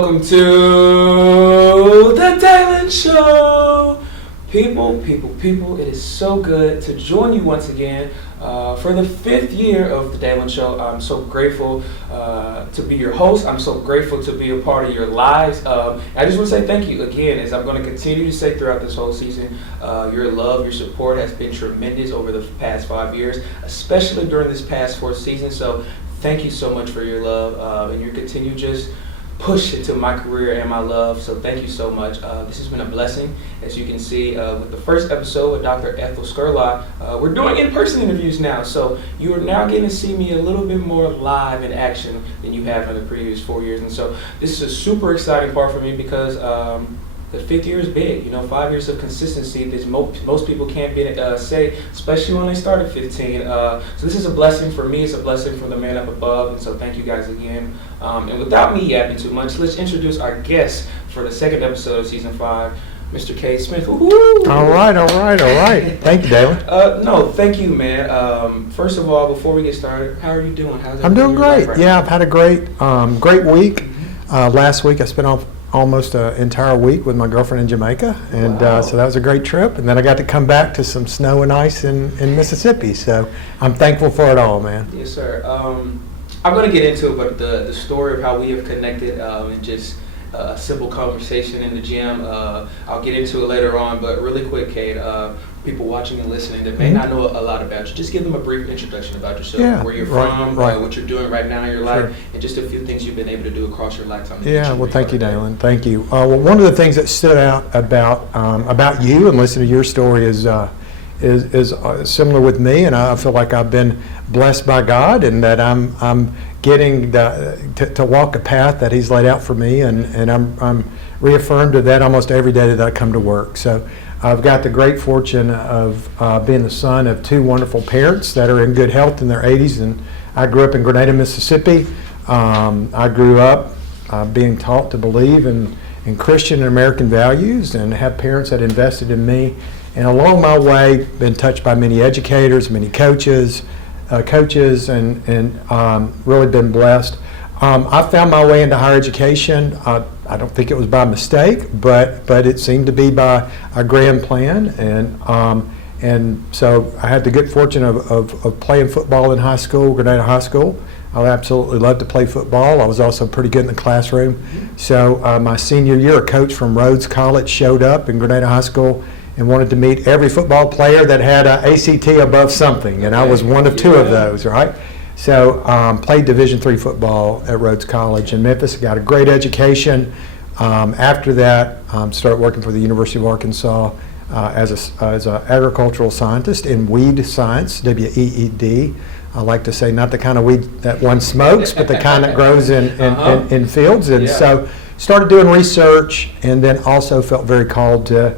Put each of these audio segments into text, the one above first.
welcome to the Dalen Show. People, it is so good to join you once again for the 5th year of the Dalen Show. I'm so grateful to be your host. I'm so grateful to be a part of your lives. I just want to say thank you again, as I'm going to continue to say throughout this whole season. Your love, your support has been tremendous over the past 5 years, especially during this past 4th season. So thank you so much for your love and your continued just push into my career and my love. So thank you so much. This has been a blessing. As you can see with the first episode with Dr. Ethel Skurlock, we're doing in-person interviews now. So you are now getting to see me a little bit more live in action than you have in the previous 4 years. And so this is a super exciting part for me because the 5th year is big. 5 years of consistency that most people can't say, especially when they start at 15. So this is a blessing for me. It's a blessing for the man up above. And so thank you guys again. And without me yapping too much, let's introduce our guest for the 2nd episode of season 5, Mr. Cade Smith. Woo-hoo! All right. Thank you, Dalen. No, thank you, man. First of all, before we get started, how are you doing? I'm doing great. I've had a great week. Last week I spent almost an entire week with my girlfriend in Jamaica, and Wow. So that was a great trip. And then I got to come back to some snow and ice in Mississippi. So I'm thankful for it all, man. Yes, sir. I'm going to get into it, but the story of how we have connected and just a simple conversation in the gym, I'll get into it later on. But really quick, Cade, people watching and listening that may not know a lot about you, just give them a brief introduction about yourself, where you're from, what you're doing right now in your life, and just a few things you've been able to do across your lifetime. Thank you, Dalen. Thank you. Well, one of the things that stood out about you and listening to your story is similar with me, and I feel like I've been blessed by God, and that I'm getting to walk a path that He's laid out for me, and I'm reaffirmed of that almost every day that I come to work. So I've got the great fortune of being the son of 2 wonderful parents that are in good health in their 80s, and I grew up in Grenada, Mississippi. I grew up being taught to believe in Christian and American values, and have parents that invested in me. And along my way, been touched by many educators, many coaches, and really been blessed. I found my way into higher education. I don't think it was by mistake, but it seemed to be by a grand plan. And so I had the good fortune of playing football in high school, Grenada High School. I absolutely loved to play football. I was also pretty good in the classroom. So my senior year, a coach from Rhodes College showed up in Grenada High School and wanted to meet every football player that had an ACT above something, and I was one of 2 of those, right? So played Division III football at Rhodes College in Memphis, got a great education. After that, started working for the University of Arkansas as an agricultural scientist in weed science, WEED. I like to say not the kind of weed that one smokes, but the kind that grows in fields. And so started doing research, and then also felt very called to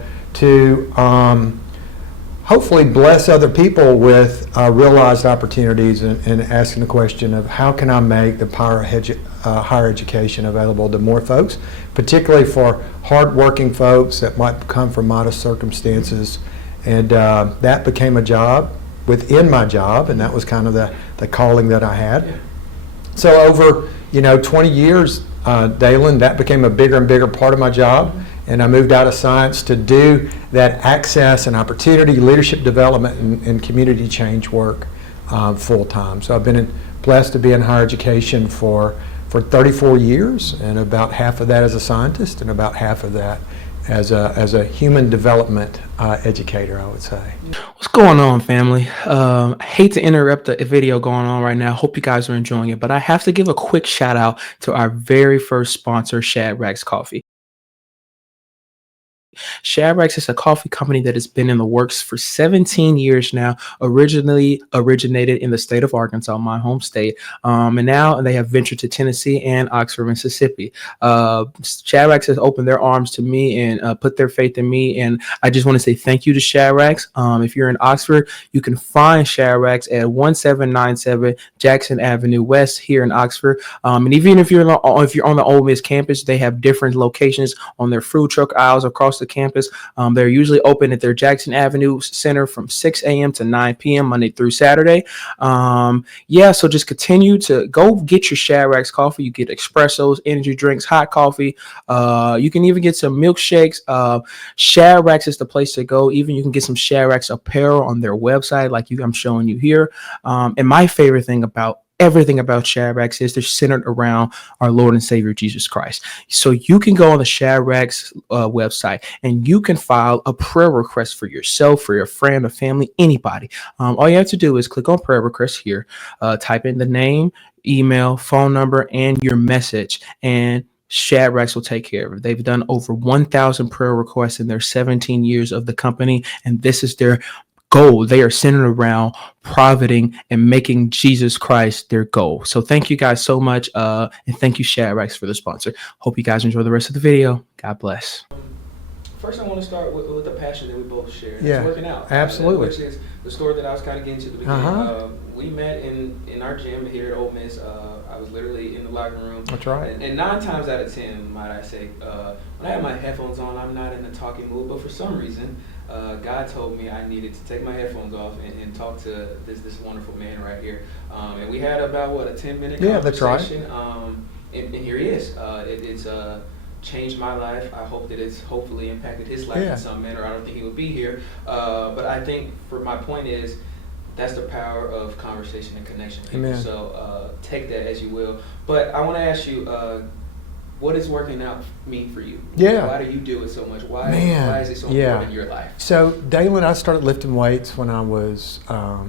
hopefully bless other people with realized opportunities, and asking the question of how can I make the power of higher education available to more folks, particularly for hardworking folks that might come from modest circumstances. And that became a job within my job, and that was kind of the calling that I had. So over 20 years, Dalen, that became a bigger and bigger part of my job. And I moved out of science to do that access and opportunity, leadership development, and community change work full time. So I've been blessed to be in higher education for 34 years, and about half of that as a scientist, and about half of that as a human development educator, I would say. What's going on, family? I hate to interrupt the video going on right now. Hope you guys are enjoying it, but I have to give a quick shout out to our very first sponsor, Shadrach's Coffee. Shadrach is a coffee company that has been in the works for 17 years now, originally originated in the state of Arkansas, my home state, and now they have ventured to Tennessee and Oxford, Mississippi. Shadrach has opened their arms to me and put their faith in me, and I just want to say thank you to Shadrach. If you're in Oxford, you can find Shadrach at 1797 Jackson Avenue West here in Oxford, and even if you're on the Ole Miss campus, they have different locations on their food truck aisles across the campus. campus. They're usually open at their Jackson Avenue Center from 6 a.m. to 9 p.m. Monday through Saturday. So just continue to go get your Shadrach's coffee. You get espressos, energy drinks, hot coffee. You can even get some milkshakes. Shadrach's is the place to go. Even you can get some Shadrach's apparel on their website, like I'm showing you here. And my favorite thing about everything about Shadrach's is they're centered around our Lord and Savior Jesus Christ. So you can go on the Shadrach's website and you can file a prayer request for yourself, for your friend, a family, anybody. All you have to do is click on prayer request here, type in the name, email, phone number, and your message, and Shadrach's will take care of it. They've done over 1,000 prayer requests in their 17 years of the company, and this is their goal. They are centered around profiting and making Jesus Christ their goal. So thank you guys so much, and thank you Shadrach's for the sponsor. Hope you guys enjoy the rest of the video. God bless. First, I want to start with the passion that we both share. It's working out. Absolutely. Which is the story that I was kind of getting to the beginning. We met in our gym here at Ole Miss. I was literally in the locker room. That's right. And 9 times out of 10, might I say, when I have my headphones on, I'm not in the talking mood. But for some reason, God told me I needed to take my headphones off and talk to this wonderful man right here. And we had about, a 10-minute conversation. Yeah, that's right. And here he is. It's changed my life. I hope that it's hopefully impacted his life in some manner. I don't think he would be here. But I think for my point is, that's the power of conversation and connection. Amen. So take that as you will. But I want to ask you, what is working out mean for you? Yeah. Why do you do it so much? Why is it so important in your life? So, Dalen, I started lifting weights when I was, I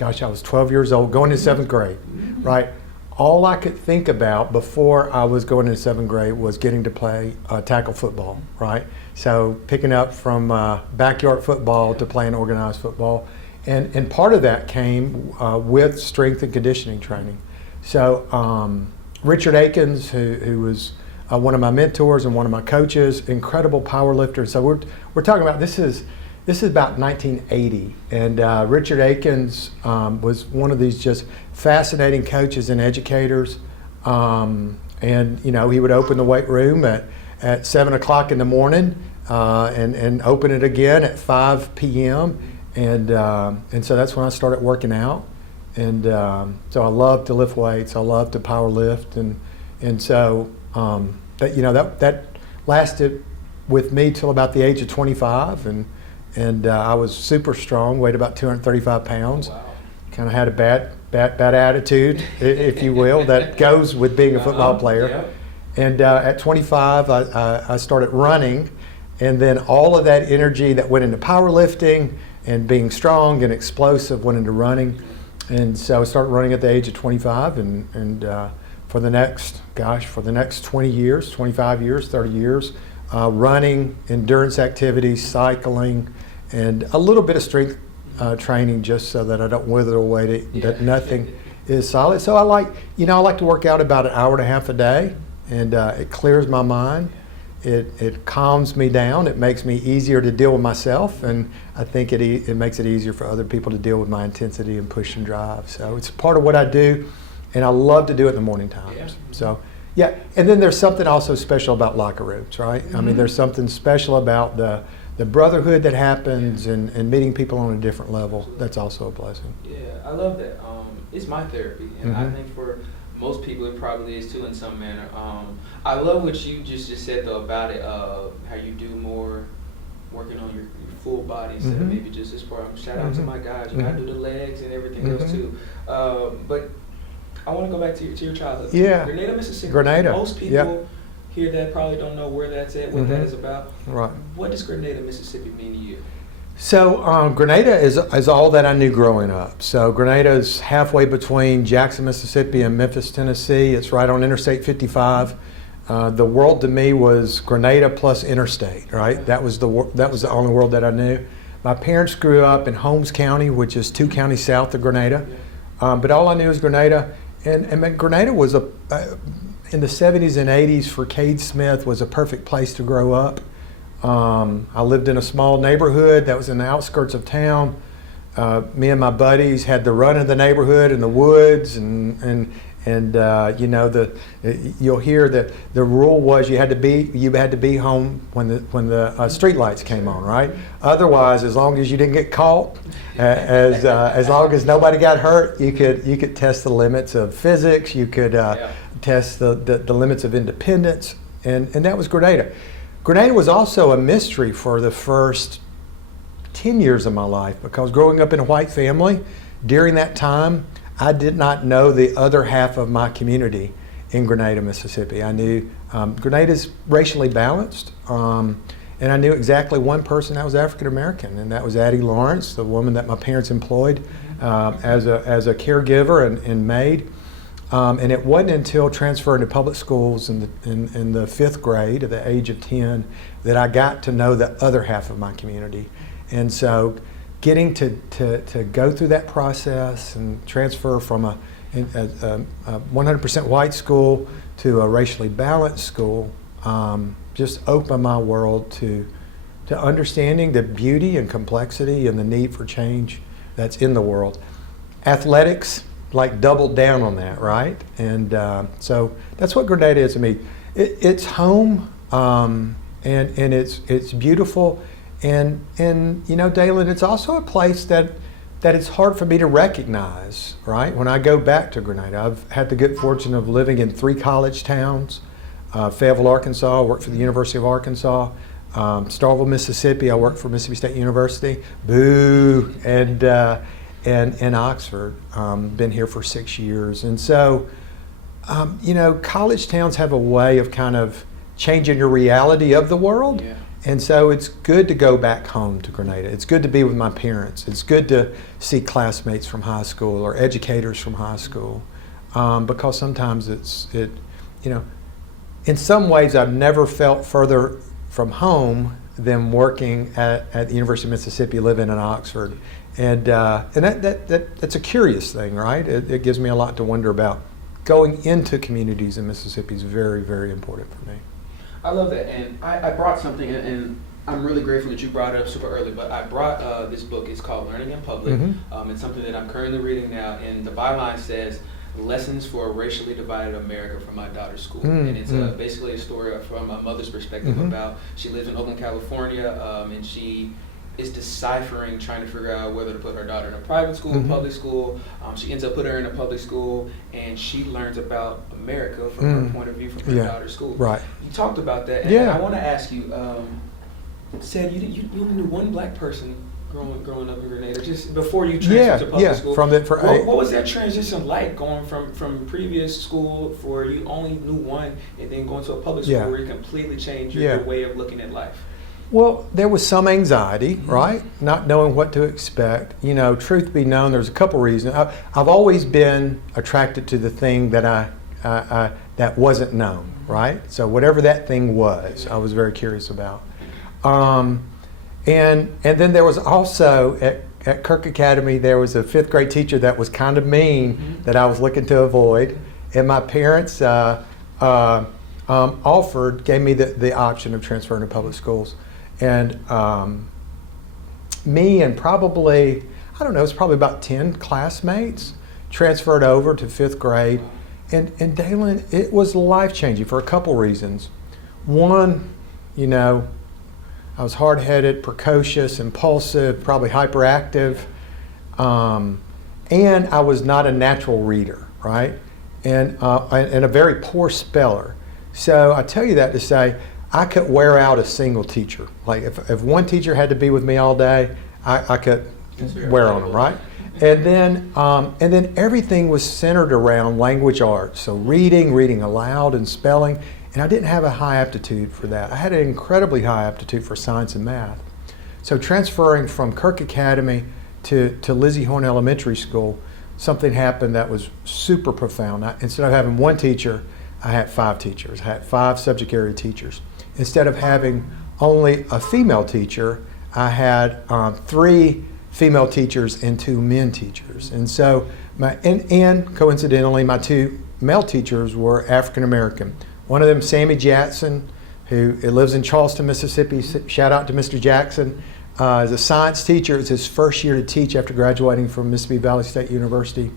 was 12 years old, going into 7th grade, right? All I could think about before I was going into 7th grade was getting to play tackle football, right? So picking up from backyard football to playing organized football. And part of that came with strength and conditioning training. So Richard Akins, who was one of my mentors and one of my coaches, incredible power lifter. So we're talking about, this is about 1980, and Richard Akins was one of these just fascinating coaches and educators. And he would open the weight room at 7 o'clock in the morning and open it again at 5 p.m. And so that's when I started working out. And so I love to lift weights. I love to power lift, and so that lasted with me till about the age of 25, and I was super strong, weighed about 235 pounds. Wow. Kind of had a bad attitude, if you will, that goes with being a football player. Yeah. And at 25, I started running, and then all of that energy that went into powerlifting and being strong and explosive went into running. And so I started running at the age of 25, and for the next 20 years, 25 years, 30 years, running, endurance activities, cycling, and a little bit of strength training, just so that I don't wither away, that nothing is solid. So I like to work out about an hour and a half a day, and it clears my mind. It calms me down. It makes me easier to deal with myself, and I think it makes it easier for other people to deal with my intensity and push and drive. So it's part of what I do, and I love to do it in the morning times. Yeah. So yeah, and then there's something also special about locker rooms, right? Mm-hmm. I mean, there's something special about the brotherhood that happens, and meeting people on a different level. Absolutely. That's also a blessing. Yeah, I love that. It's my therapy, and I think for most people it probably is too in some manner. I love what you just said though about it, how you do more working on your full body instead of maybe just this part. Shout out to my guys. You gotta do the legs and everything else too. But I want to go back to your childhood. Yeah. Grenada, Mississippi. Grenada. Most people here that probably don't know where that's at, what that is about. Right. What does Grenada, Mississippi mean to you? So Grenada is all that I knew growing up. So Grenada is halfway between Jackson, Mississippi and Memphis, Tennessee. It's right on Interstate 55. The world to me was Grenada plus interstate, right? That was the only world that I knew. My parents grew up in Holmes County, which is 2 counties south of Grenada. But all I knew was Grenada. And Grenada was in the 70s and 80s for Cade Smith was a perfect place to grow up. I lived in a small neighborhood that was in the outskirts of town. Me and my buddies had the run of the neighborhood in the woods, and And you'll hear that the rule was you had to be home when the street lights came on, right? Otherwise, as long as you didn't get caught, as long as nobody got hurt, you could test the limits of physics. You could test the limits of independence, and that was Grenada. Grenada was also a mystery for the first 10 years of my life, because growing up in a white family during that time, I did not know the other half of my community in Grenada, Mississippi. I knew Grenada's racially balanced, and I knew exactly one person that was African American, and that was Addie Lawrence, the woman that my parents employed as a caregiver and maid. And it wasn't until transferring to public schools in the 5th grade, at the age of 10, that I got to know the other half of my community. And so getting to go through that process and transfer from a 100% white school to a racially balanced school just opened my world to understanding the beauty and complexity and the need for change that's in the world. Athletics doubled down on that, right? And so that's what Grenada is to me. It's home, and it's beautiful. And Dalen, it's also a place that it's hard for me to recognize, right? When I go back to Grenada, I've had the good fortune of living in 3 college towns. Fayetteville, Arkansas, I worked for the University of Arkansas. Starkville, Mississippi, I worked for Mississippi State University. Boo! And Oxford, been here for 6 years. And so, college towns have a way of kind of changing your reality of the world. Yeah. And so it's good to go back home to Grenada. It's good to be with my parents. It's good to see classmates from high school or educators from high school, because sometimes in some ways I've never felt further from home than working at the University of Mississippi, living in Oxford. And that's a curious thing, right? It gives me a lot to wonder about. Going into communities in Mississippi is very, very important for me. I love that, and I brought something, and I'm really grateful that you brought it up super early, but I brought this book. It's called Learning in Public. Mm-hmm. It's something that I'm currently reading now, and the byline says, Lessons for a Racially Divided America from My Daughter's School. And it's basically a story from a mother's perspective about, she lives in Oakland, California, and she is deciphering, trying to figure out whether to put her daughter in a private school, public school. She ends up putting her in a public school, and she learns about America from her point of view, from her daughter's school. Right. You talked about that, and I want to ask you, said you only knew one black person growing up in Grenada, just before you transferred to public school. What was that transition like, going from previous school where you only knew one, and then going to a public school where you completely changed your way of looking at life? Well, there was some anxiety, right? Not knowing what to expect. Truth be known, there's a couple reasons. I've always been attracted to the thing that that wasn't known, right? So whatever that thing was, I was very curious about. And then there was also at Kirk Academy, there was a 5th grade teacher that was kind of mean that I was looking to avoid, and my parents gave me the option of transferring to public schools. And me and probably, it's probably about 10 classmates transferred over to 5th grade. And Dalen, it was life-changing for a couple reasons. One, I was hard-headed, precocious, impulsive, probably hyperactive, and I was not a natural reader, right? And a very poor speller. So I tell you that to say, I could wear out a single teacher. Like if one teacher had to be with me all day, I could wear on them, right? And then everything was centered around language arts. So reading aloud and spelling. And I didn't have a high aptitude for that. I had an incredibly high aptitude for science and math. So transferring from Kirk Academy to Lizzie Horn Elementary School, something happened that was super profound. Instead of having one teacher, I had 5 teachers. I had 5 subject area teachers. Instead of having only a female teacher, I had 3 female teachers and 2 men teachers. And so, and coincidentally, my 2 male teachers were African American. One of them, Sammy Jackson, who lives in Charleston, Mississippi. Shout out to Mr. Jackson. As a science teacher, it's his first year to teach after graduating from Mississippi Valley State University.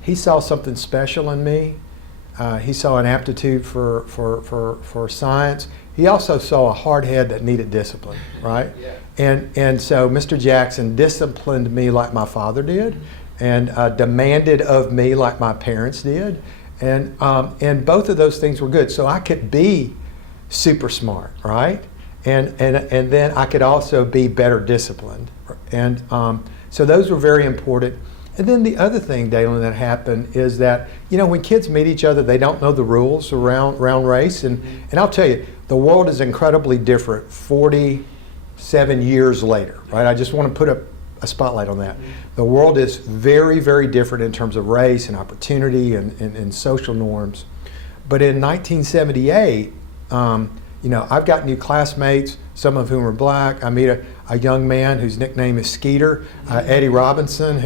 He saw something special in me He saw an aptitude for science. He also saw a hard head that needed discipline, right? Yeah. And so Mr. Jackson disciplined me like my father did, and demanded of me like my parents did, and both of those things were good. So I could be super smart, right? And then I could also be better disciplined, and so those were very important. And then the other thing, Dalen, that happened is that, when kids meet each other, they don't know the rules around race. And I'll tell you, the world is incredibly different 47 years later, right? I just want to put a spotlight on that. The world is very, very different in terms of race and opportunity and social norms. But in 1978, I've got new classmates, some of whom are black. I meet a young man whose nickname is Skeeter, Eddie Robinson,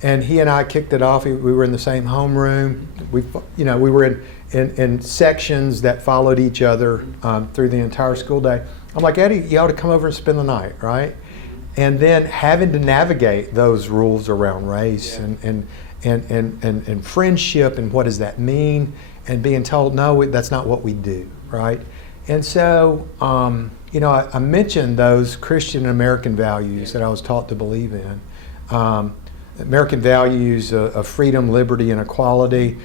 and he and I kicked it off. We were in the same homeroom. We were in sections that followed each other through the entire school day. I'm like, Eddie, you ought to come over and spend the night, right? And then having to navigate those rules around race and friendship and what does that mean, and being told, no, that's not what we do, right? And so, I mentioned those Christian and American values that I was taught to believe in. American values of freedom, liberty, and equality.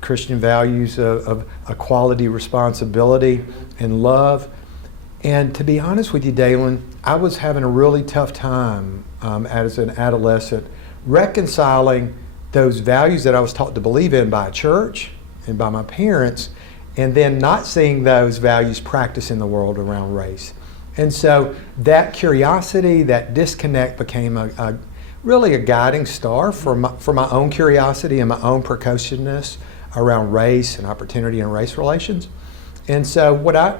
Christian values of equality, responsibility, and love. And to be honest with you, Dalen, I was having a really tough time as an adolescent reconciling those values that I was taught to believe in by a church and by my parents, and then not seeing those values practiced in the world around race. And so that curiosity, that disconnect became really a guiding star for my own curiosity and my own precociousness around race and opportunity and race relations. And so what I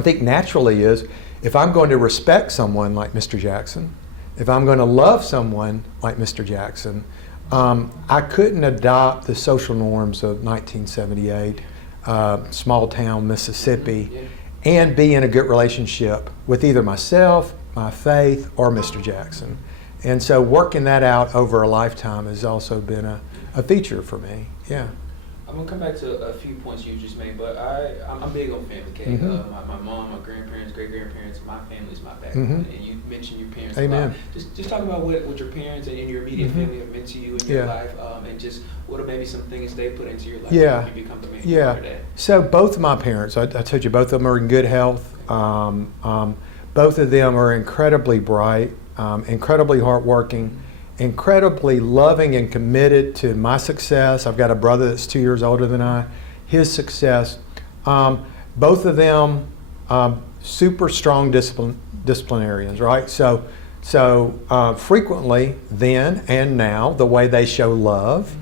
think naturally is, if I'm going to respect someone like Mr. Jackson, if I'm going to love someone like Mr. Jackson, I couldn't adopt the social norms of 1978, small town Mississippi, and be in a good relationship with either myself, my faith, or Mr. Jackson. And so working that out over a lifetime has also been a feature for me. Yeah. I'm gonna come back to a few points you just made, but I'm big on family, Cade. My mom, my grandparents, great grandparents, my family's my background. And you mentioned your parents. Amen. A lot. Just talk about what your parents and your immediate family have meant to you in your life, and just what are maybe some things they put into your life to help you become the man you are today. So both of my parents, I told you, both of them are in good health. Both of them are incredibly bright, incredibly hardworking, incredibly loving and committed to my success. I've got a brother that's 2 years older than I, his success. Both of them super strong disciplinarians, right? So frequently then and now, the way they show love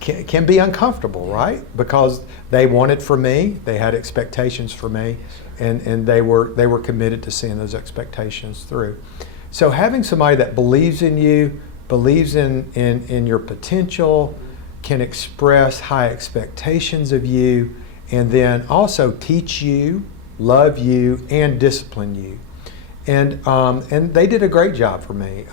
can be uncomfortable, right? Because they wanted for me, they had expectations for me, and they were committed to seeing those expectations through. So having somebody that believes in you, believes in your potential, can express high expectations of you, and then also teach you, love you, and discipline you. And they did a great job for me.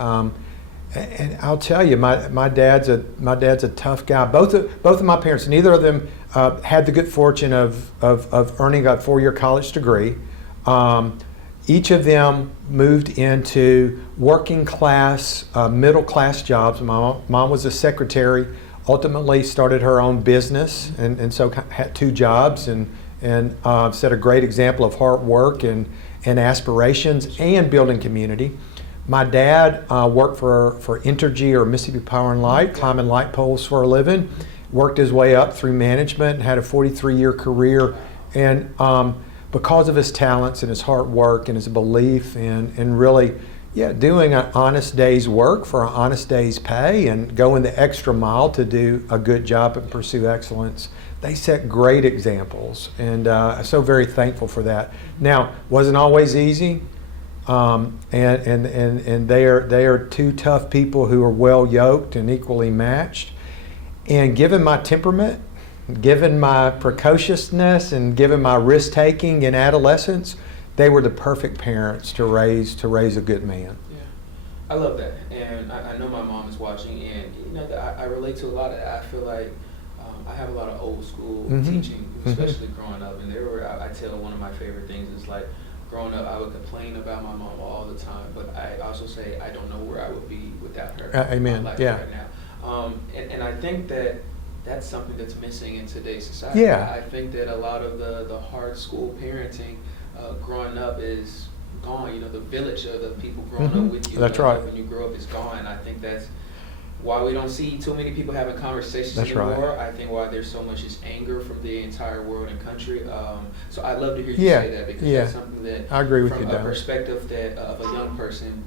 And I'll tell you, my dad's a tough guy. Both of my parents, neither of them had the good fortune of earning a 4-year college degree. Each of them moved into working class, middle class jobs. My mom was a secretary, ultimately started her own business, and so had 2 jobs, and set a great example of hard work and aspirations and building community. My dad worked for Entergy or Mississippi Power and Light, climbing light poles for a living, worked his way up through management, and had a 43-year career, and because of his talents and his hard work and his belief in really, doing an honest day's work for an honest day's pay and going the extra mile to do a good job and pursue excellence, they set great examples, and I'm so very thankful for that. Now, wasn't always easy, and they are 2 tough people who are well yoked and equally matched. And given my temperament, given my precociousness, and given my risk taking in adolescence, they were the perfect parents to raise a good man. Yeah, I love that, and I know my mom is watching, and something that I relate to a lot. I feel like I have a lot of old school teaching, especially growing up. And I tell one of my favorite things is like, growing up, I would complain about my mom all the time, but I also say I don't know where I would be without her. Amen. In my life right now. And I think that that's something that's missing in today's society. Yeah. I think that a lot of the hard school parenting growing up is gone. You know, the village of the people growing up with you. That's right. When you grow up is gone. I think that's why we don't see too many people having conversations That's anymore. right. I think why there's so much just anger from the entire world and country. So I love to hear you say that, because that's something that I agree with from you, a Don. perspective that of a young person,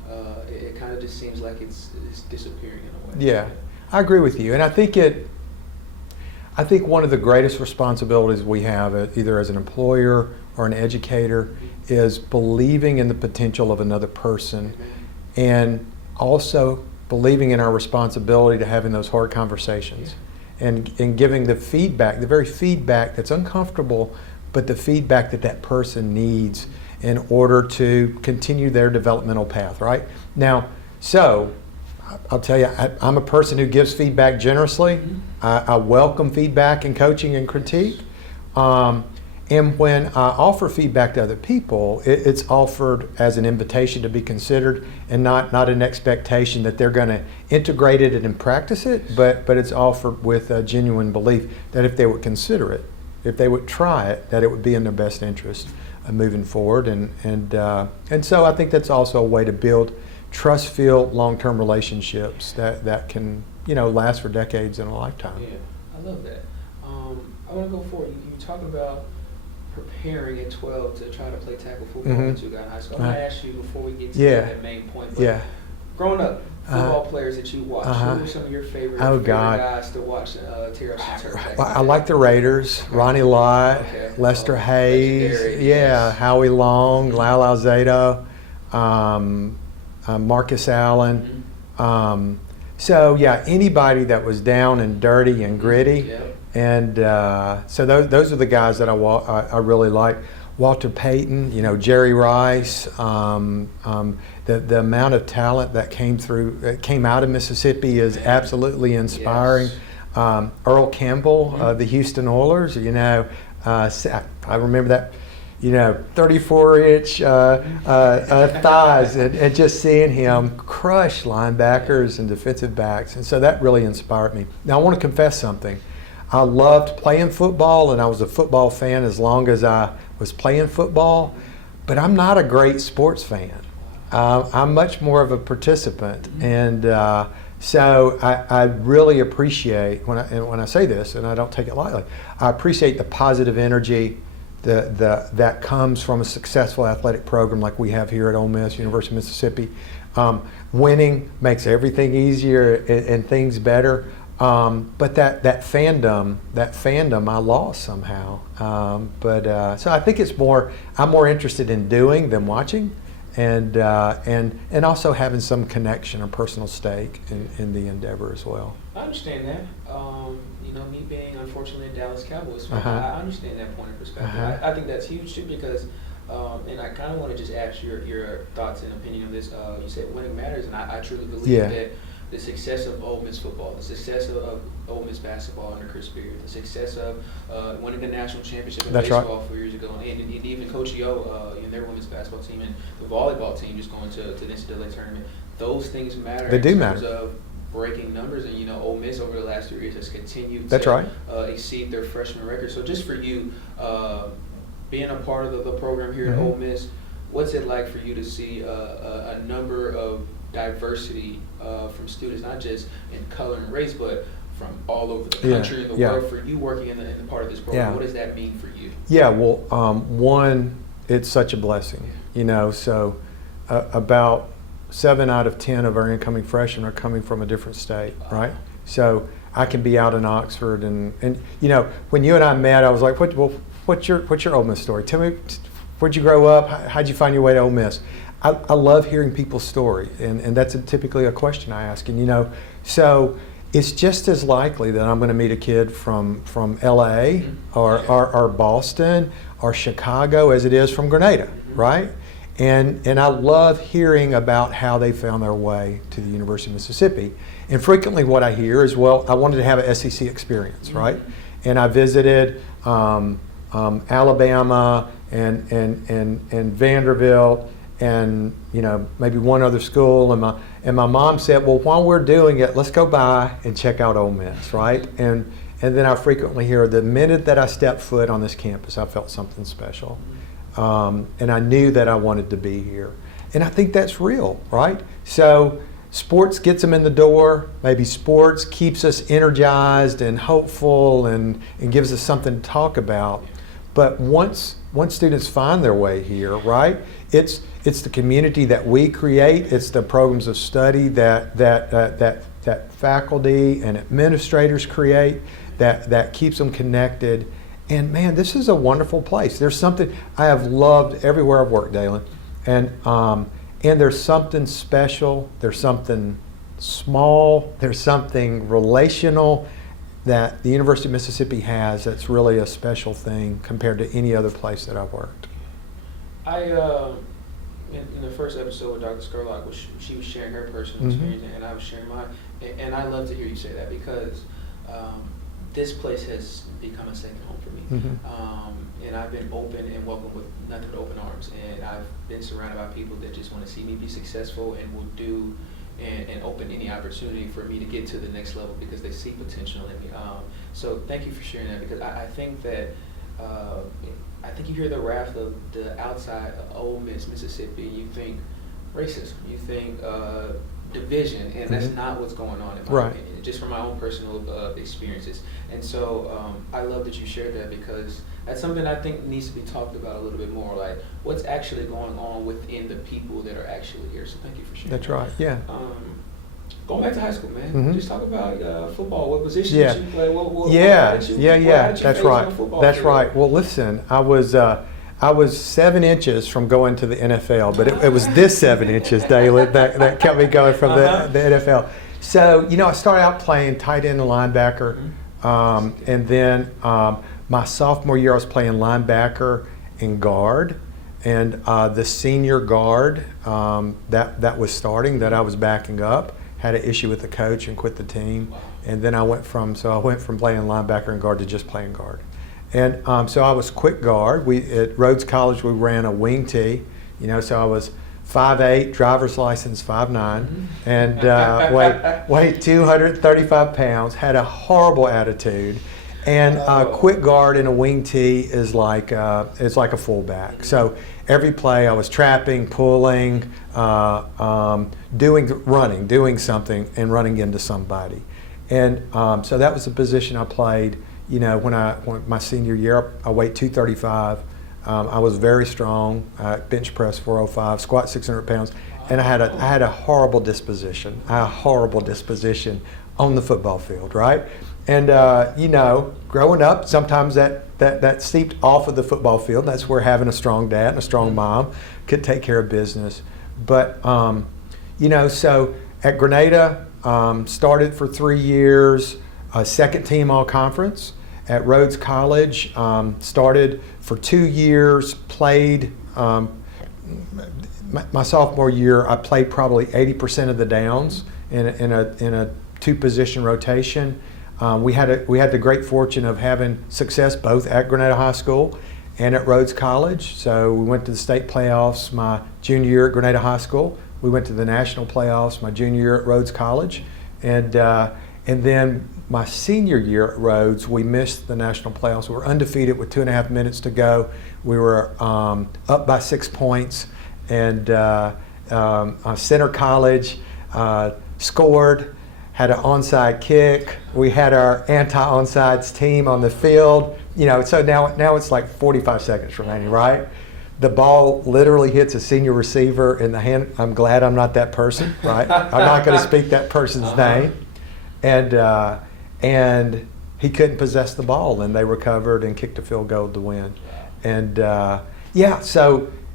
it kind of just seems like it's disappearing in a way. Yeah, I agree with you, and I think one of the greatest responsibilities we have, either as an employer or an educator, is believing in the potential of another person, and also believing in our responsibility to having those hard conversations, and giving the feedback, the very feedback that's uncomfortable, but the feedback that person needs in order to continue their developmental path, right? Now, so I'll tell you, I'm a person who gives feedback generously. I welcome feedback and coaching and critique. And when I offer feedback to other people, it's offered as an invitation to be considered, and not an expectation that they're going to integrate it and practice it, but it's offered with a genuine belief that if they would consider it, if they would try it, that it would be in their best interest moving forward. And so I think that's also a way to build trust-filled long-term relationships that can, last for decades and a lifetime. Yeah, I love that. I want to go forward. You talk about preparing at 12 to try to play tackle football that you got in high school. I'm going to ask you before we get to that main point. But growing up, football players that you watched, who were some of your favorite guys to watch tear up some turf? I like the Raiders, Ronnie Lott, Lester Hayes, Howie Long, Lyle Alzado, Marcus Allen. So anybody that was down and dirty and gritty. And so those are the guys that I really like. Walter Payton, Jerry Rice, the amount of talent that came out of Mississippi is absolutely inspiring. Earl Campbell, the Houston Oilers, I remember that, 34-inch thighs, and just seeing him crush linebackers and defensive backs. And so that really inspired me. Now I want to confess something. I loved playing football, and I was a football fan as long as I was playing football, but I'm not a great sports fan. I'm much more of a participant, and so I really appreciate, when I say this, and I don't take it lightly, I appreciate the positive energy that comes from a successful athletic program like we have here at Ole Miss, University of Mississippi. Winning makes everything easier and things better. But that fandom I lost somehow. So I think I'm more interested in doing than watching, and also having some connection or personal stake in the endeavor as well. I understand that. Me being unfortunately a Dallas Cowboys fan, I understand that point of perspective. I think that's huge too, because and I kind of want to just ask your thoughts and opinion on this. You said winning matters, and I truly believe that the success of Ole Miss football, the success of Ole Miss basketball under Chris Beard, the success of winning the national championship in baseball 4 years ago, and even Coach Yo in their women's basketball team, and the volleyball team just going to the NCAA tournament. Those things matter. They do in matter. terms of breaking numbers, and Ole Miss over the last 3 years has continued That's to right. Exceed their freshman record. So just for you, being a part of the program here at Ole Miss, what's it like for you to see a number of diversity from students, not just in color and race, but from all over the country and the world? For you working in the part of this program, what does that mean for you? Yeah, well, one, it's such a blessing, so about 7 out of 10 of our incoming freshmen are coming from a different state, right? So I can be out in Oxford, and when you and I met, I was like, what's your Ole Miss story? Tell me, where'd you grow up? How'd you find your way to Ole Miss? I love hearing people's story, and that's typically a question I ask. And so it's just as likely that I'm going to meet a kid from LA or Boston or Chicago as it is from Grenada, right? And I love hearing about how they found their way to the University of Mississippi. And frequently what I hear is, well, I wanted to have an SEC experience, right? And I visited Alabama and Vanderbilt and maybe one other school, and my mom said, well, while we're doing it, let's go by and check out Ole Miss, right? And then I frequently hear, the minute that I stepped foot on this campus, I felt something special. And I knew that I wanted to be here. And I think that's real, right? So sports gets them in the door. Maybe sports keeps us energized and hopeful and gives us something to talk about. But once students find their way here, right, it's the community that we create. It's the programs of study that faculty and administrators create that keeps them connected. And man, this is a wonderful place. There's something I have loved everywhere I've worked, Dalen. And there's something special, there's something small, there's something relational that the University of Mississippi has that's really a special thing compared to any other place that I've worked. In the first episode with Dr. Skurlock, she was sharing her personal experience, and I was sharing mine. And I love to hear you say that, because this place has become a second home for me. And I've been open and welcomed with nothing but open arms. And I've been surrounded by people that just want to see me be successful and will do and open any opportunity for me to get to the next level because they see potential in me. So thank you for sharing that, because I think that I think you hear the wrath of the outside of Ole Miss, Mississippi, you think racism, you think division, and that's not what's going on in my opinion, just from my own personal experiences. And so I love that you shared that, because that's something I think needs to be talked about a little bit more, like what's actually going on within the people that are actually here. So thank you for sharing. That's right, yeah. Going back to high school, man, just talk about football. What position did you play? That's right. That's right. Well, listen, I was 7 inches from going to the NFL, but it was this 7 inches, Dalen, that kept me going from the NFL. So, I started out playing tight end and linebacker, and then my sophomore year I was playing linebacker and guard, and the senior guard that was starting, that I was backing up, had an issue with the coach and quit the team. And then I went from playing linebacker and guard to just playing guard. And so I was quick guard. At Rhodes College, we ran a wing tee, so I was 5'8", driver's license 5'9", and weighed 235 pounds, had a horrible attitude. And quick guard in a wing tee is like it's like a fullback. So every play I was trapping, pulling, doing something and running into somebody. And so that was the position I played. When my senior year, I weighed 235. I was very strong. Bench press 405, squat 600 pounds, and I had a horrible disposition. On the football field, right? And growing up, sometimes that seeped off of the football field. That's where having a strong dad and a strong mom could take care of business. But so at Grenada, started for 3 years, second team all conference. At Rhodes College, started for 2 years, played. My sophomore year, I played probably 80% of the downs in a 2-position rotation. We had the great fortune of having success both at Grenada High School and at Rhodes College. So we went to the state playoffs my junior year at Grenada High School. We went to the national playoffs my junior year at Rhodes College, and then my senior year at Rhodes, we missed the national playoffs. We were undefeated with 2.5 minutes to go. We were up by 6 points, and Center College scored, had an onside kick. We had our anti-onsides team on the field. So now it's like 45 seconds remaining, right? The ball literally hits a senior receiver in the hand. I'm glad I'm not that person, right? I'm not going to speak that person's name. And he couldn't possess the ball, and they recovered and kicked a field goal to win. And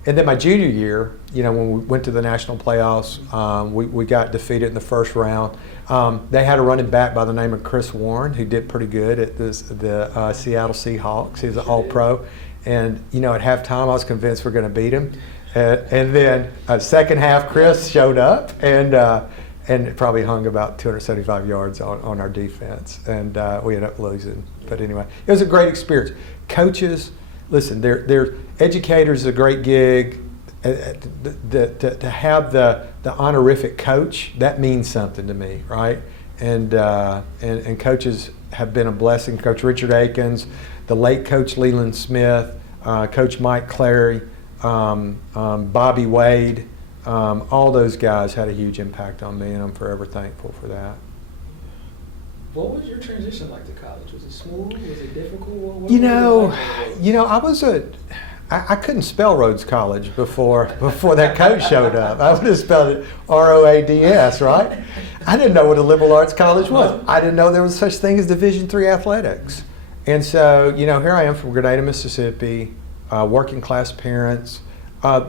and then my junior year, when we went to the national playoffs, we got defeated in the first round. They had a running back by the name of Chris Warren, who did pretty good at the Seattle Seahawks. He was an All-Pro. And at halftime, I was convinced we're going to beat them. And then second half, Chris showed up and probably hung about 275 yards on our defense. And we ended up losing. But anyway, it was a great experience. Coaches, listen, they're educators is a great gig. To have the honorific coach, that means something to me, right? And coaches have been a blessing. Coach Richard Akins, the late Coach Leland Smith, Coach Mike Clary, Bobby Wade, all those guys had a huge impact on me, and I'm forever thankful for that. What was your transition like to college? Was it smooth? Was it difficult? I couldn't spell Rhodes College before that coach showed up. I would have spelled it Roads, right? I didn't know what a liberal arts college was. I didn't know there was such thing as Division III athletics. And so, here I am from Grenada, Mississippi, working class parents. I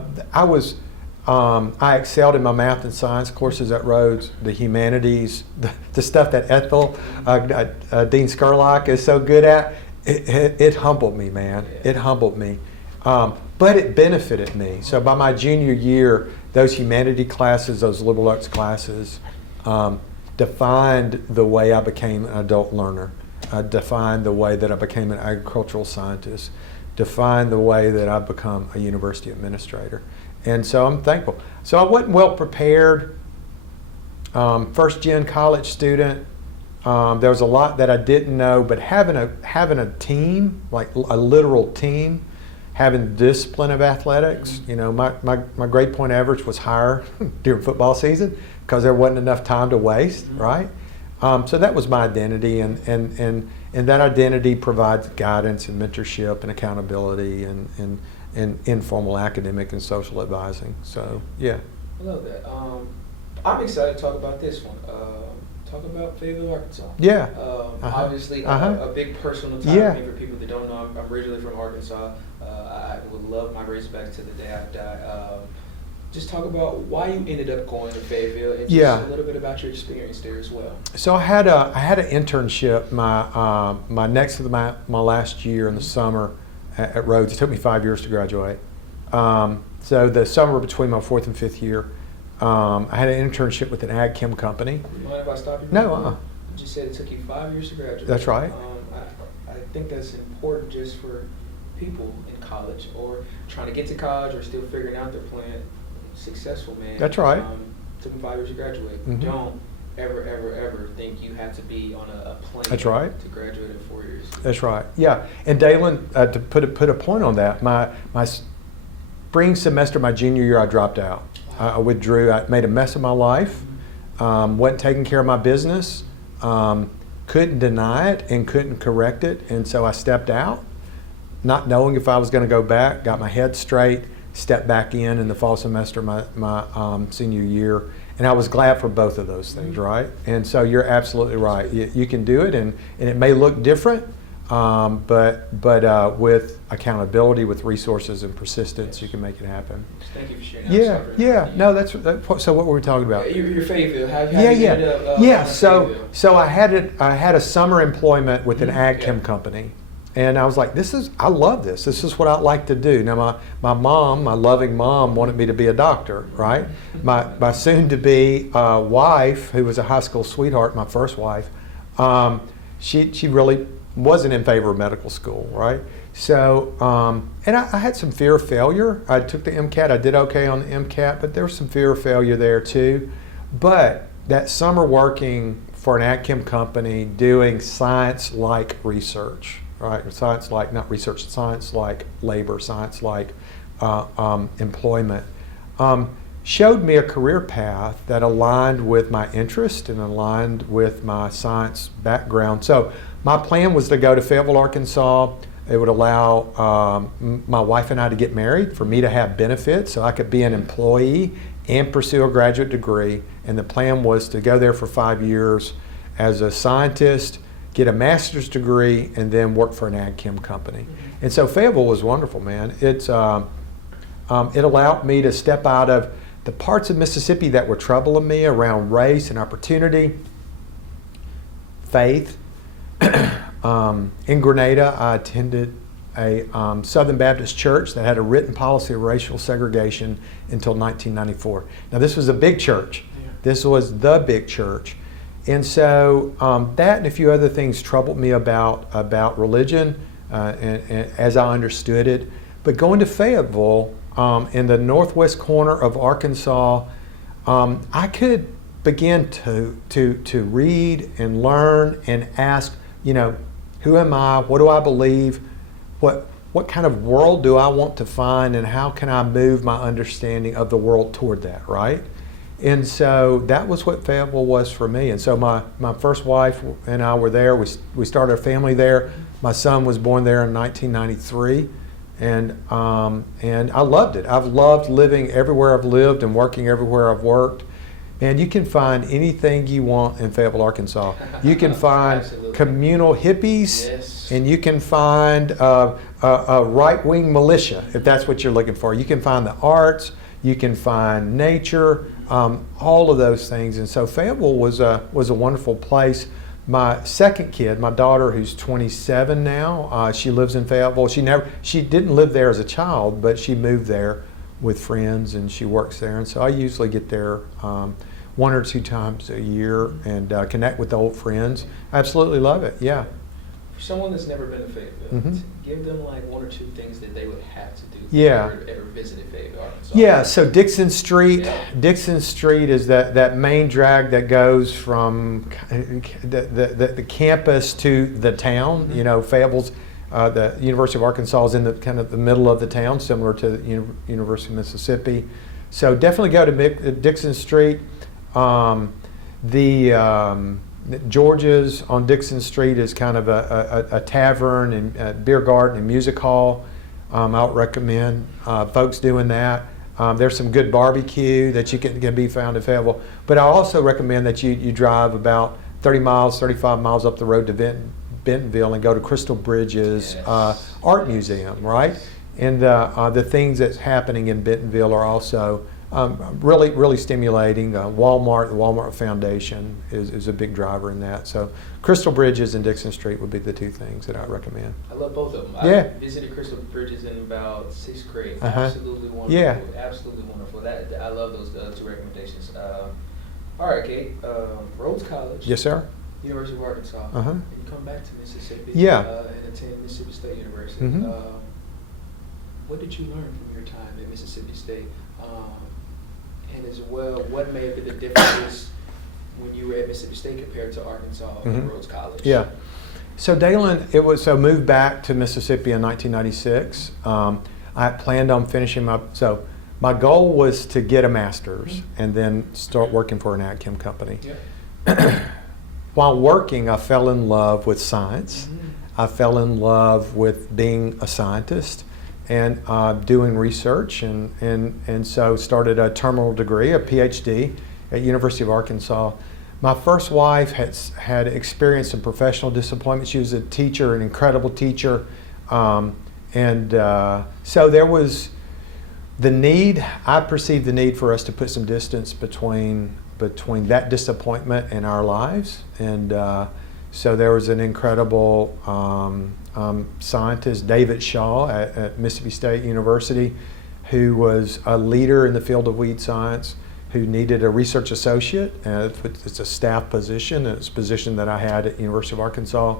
excelled in my math and science courses at Rhodes, the humanities, the stuff that Ethel, Dean Skurlock is so good at. It humbled me, man. It humbled me. But it benefited me. So by my junior year, those humanity classes, those liberal arts classes, defined the way I became an adult learner, defined the way that I became an agricultural scientist, defined the way that I've become a university administrator. And so I'm thankful. So I wasn't well prepared, first gen college student. There was a lot that I didn't know, but having a team, like a literal team, having the discipline of athletics, my grade point average was higher during football season because there wasn't enough time to waste, right? So that was my identity, and that identity provides guidance and mentorship and accountability and informal academic and social advising. So, yeah. I love that. I'm excited to talk about this one. Talk about Fayetteville, Arkansas. Yeah. Obviously, a big personal time for me for people that don't know. I'm originally from Arkansas. I would love my race back to the day I die. Just talk about why you ended up going to Fayetteville and just a little bit about your experience there as well. So I had an internship my next to my last year in the summer at Rhodes. It took me 5 years to graduate. So the summer between my fourth and fifth year, I had an internship with an ag chem company. You mind if I stop you? No. You just said it took you 5 years to graduate. That's right. I think that's important just for people in college or trying to get to college or still figuring out their plan. Successful, man. That's right. Took me 5 years to graduate. Mm-hmm. Don't ever think you had to be on a plane. That's right. To graduate in 4 years. That's right. Yeah. And Dalen, to put a point on that, my spring semester, my junior year, I dropped out. I withdrew. I made a mess of my life. Wasn't taking care of my business. Couldn't deny it and couldn't correct it, and so I stepped out, not knowing if I was going to go back. Got my head straight. Stepped back in the fall semester, my senior year, and I was glad for both of those things, right? And so you're absolutely right. You can do it, and it may look different, but with accountability, with resources and persistence, you can make it happen. Thank you for sharing. Yeah. No, that's so. What were we talking about? Your Fayetteville. How you ended up? So I had a summer employment with an ag chem company. And I was like, I love this. This is what I like to do. Now, my mom, my loving mom, wanted me to be a doctor, right? My soon-to-be wife, who was a high school sweetheart, my first wife, she really wasn't in favor of medical school, right? So, and I had some fear of failure. I took the MCAT. I did okay on the MCAT, but there was some fear of failure there too. But that summer working for an ag chem company doing science-like research, right? Science like, not research, science like labor, science like employment, showed me a career path that aligned with my interest and aligned with my science background. So my plan was to go to Fayetteville, Arkansas. It would allow my wife and I to get married, for me to have benefits so I could be an employee and pursue a graduate degree. And the plan was to go there for 5 years as a scientist, get a master's degree, and then work for an ag chem company. And so Fayetteville was wonderful, man. It allowed me to step out of the parts of Mississippi that were troubling me around race and opportunity, faith. In Grenada, I attended a Southern Baptist church that had a written policy of racial segregation until 1994. Now, this was a big church. Yeah. This was the big church. And so that and a few other things troubled me about religion and as I understood it. But going to Fayetteville, in the northwest corner of Arkansas, I could begin to read and learn and ask, who am I? What do I believe? What kind of world do I want to find, and how can I move my understanding of the world toward that, right? And so that was what Fayetteville was for me. And so my first wife and I were there. We started a family there. My son was born there in 1993. And I loved it. I've loved living everywhere I've lived and working everywhere I've worked. And you can find anything you want in Fayetteville, Arkansas. You can find communal hippies, Yes. and you can find a right-wing militia, if that's what you're looking for. You can find the arts, you can find nature, all of those things. And so Fayetteville was a wonderful place. My second kid, my daughter, who's 27 now, she lives in Fayetteville. She didn't live there as a child, but she moved there with friends, and she works there. And so I usually get there one or two times a year and connect with the old friends. I absolutely love it. Yeah. For someone that's never been to Fayetteville, Mhm. give them like one or two things that they would have to do if Yeah. they ever visited Fayetteville, Arkansas. Yeah, so Dixon Street. Yeah. Dixon Street is that main drag that goes from the campus to the town. Mhm. Fayetteville's, the University of Arkansas is in the kind of the middle of the town, similar to the University of Mississippi. So definitely go to Dixon Street. George's on Dixon Street is kind of a tavern and a beer garden and music hall. I would recommend folks doing that. There's some good barbecue that you can be found in Fayetteville. But I also recommend that you drive about 30 miles, 35 miles up the road to Bentonville and go to Crystal Bridges Yes. Art Museum, right? And the things that's happening in Bentonville are also really, really stimulating. The Walmart Foundation is a big driver in that. So Crystal Bridges and Dixon Street would be the two things that I recommend. I love both of them. Yeah. I visited Crystal Bridges in about 6th grade. Uh-huh. Absolutely wonderful. Yeah. Absolutely wonderful. I love those two recommendations. All right, Cade. Rhodes College. Yes, sir. University of Arkansas. Uh-huh. And you come back to Mississippi. Yeah. And attend Mississippi State University. Mhm. What did you learn from your time at Mississippi State? And as well, what may have been the differences when you were at Mississippi State compared to Arkansas and Mhm. Rhodes College? Yeah. So Dalen, moved back to Mississippi in 1996. I planned on finishing my goal was to get a master's and then start working for an ag chem company. Yeah. While working, I fell in love with science. Mhm. I fell in love with being a scientist and doing research, and so started a terminal degree, a PhD at University of Arkansas. My first wife had experienced some professional disappointment. She was a teacher, an incredible teacher, and so there was the need. I perceived the need for us to put some distance between that disappointment and our lives, and so there was an incredible scientist, David Shaw at Mississippi State University, who was a leader in the field of weed science, who needed a research associate. It's a staff position, and it's a position that I had at University of Arkansas.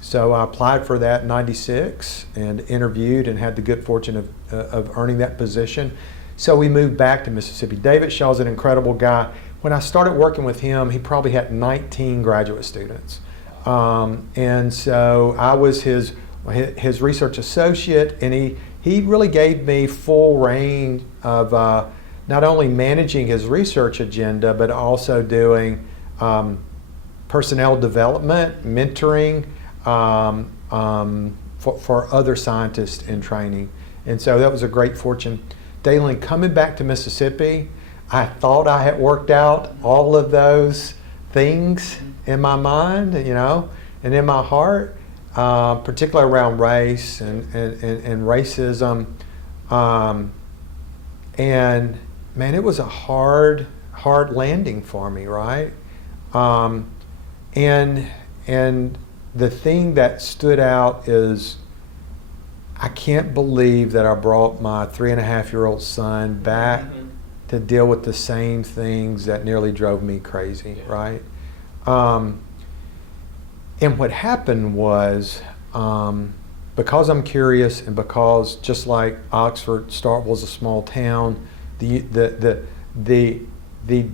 So I applied for that in '96 and interviewed and had the good fortune of earning that position. So we moved back to Mississippi. David Shaw's an incredible guy. When I started working with him, he probably had 19 graduate students. And so I was his research associate, and he really gave me full reign of not only managing his research agenda, but also doing personnel development, mentoring for other scientists in training. And so that was a great fortune. Dalen, coming back to Mississippi, I thought I had worked out all of those things in my mind, and in my heart, particularly around race and racism. And man, it was a hard landing for me, right? And the thing that stood out is I can't believe that I brought my 3.5-year-old son back to deal with the same things that nearly drove me crazy, right? And what happened was, because I'm curious and because just like Oxford, Starkville's a small town, the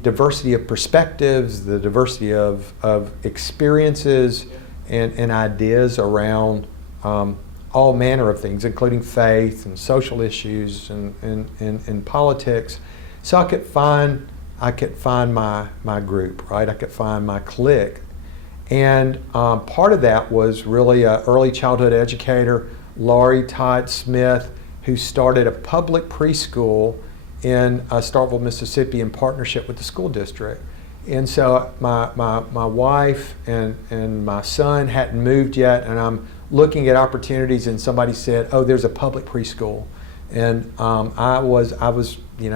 diversity of perspectives, the diversity of experiences and ideas around all manner of things, including faith and social issues and politics. So I could find my group, right? I could find my clique. And part of that was really an early childhood educator, Cade Smith, who started a public preschool in Starkville, Mississippi, in partnership with the school district. And so my wife and my son hadn't moved yet, and I'm looking at opportunities, and somebody said, "Oh, there's a public preschool," and I was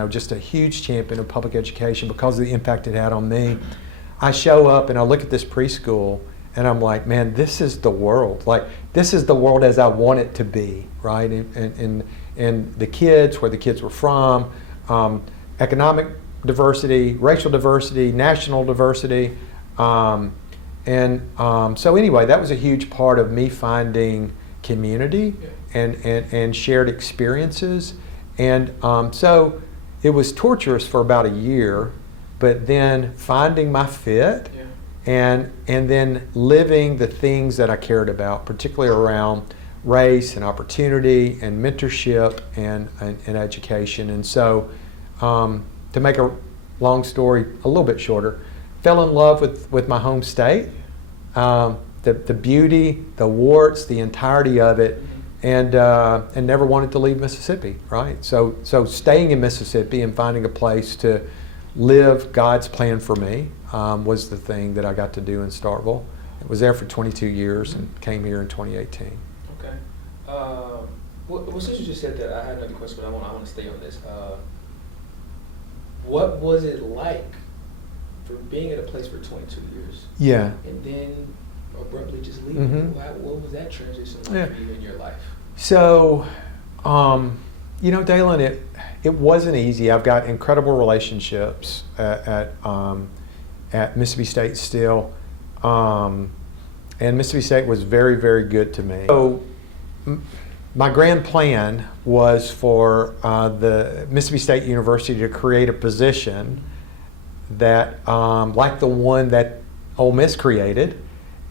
just a huge champion of public education because of the impact it had on me. I show up and I look at this preschool, and I'm like, man, this is the world. Like, this is the world as I want it to be, right? And the kids, where the kids were from, economic diversity, racial diversity, national diversity. So anyway, that was a huge part of me finding community and shared experiences. And so it was torturous for about a year, but then finding my fit and then living the things that I cared about, particularly around race and opportunity and mentorship and education. And so to make a long story a little bit shorter, fell in love with my home state, the beauty, the warts, the entirety of it, and never wanted to leave Mississippi, right? So staying in Mississippi and finding a place to live God's plan for me was the thing that I got to do in Starkville. I was there for 22 years and came here in 2018. Okay. Well, since you just said that, I had another question, but I want to stay on this. What was it like for being at a place for 22 years? Yeah. And then abruptly just leaving? What was that transition like for you in your life? So, Dalen, it wasn't easy. I've got incredible relationships at Mississippi State still, and Mississippi State was very, very good to me. So, my grand plan was for the Mississippi State University to create a position that, like the one that Ole Miss created,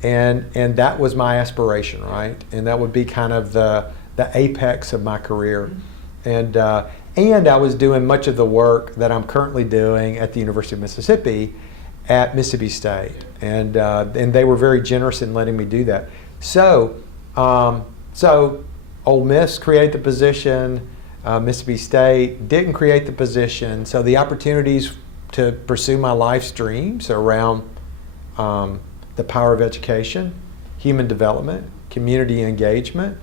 and that was my aspiration, right? And that would be kind of the apex of my career. And I was doing much of the work that I'm currently doing at the University of Mississippi at Mississippi State, and they were very generous in letting me do that. So Ole Miss created the position, Mississippi State didn't create the position. So the opportunities to pursue my life streams around the power of education, human development, community engagement,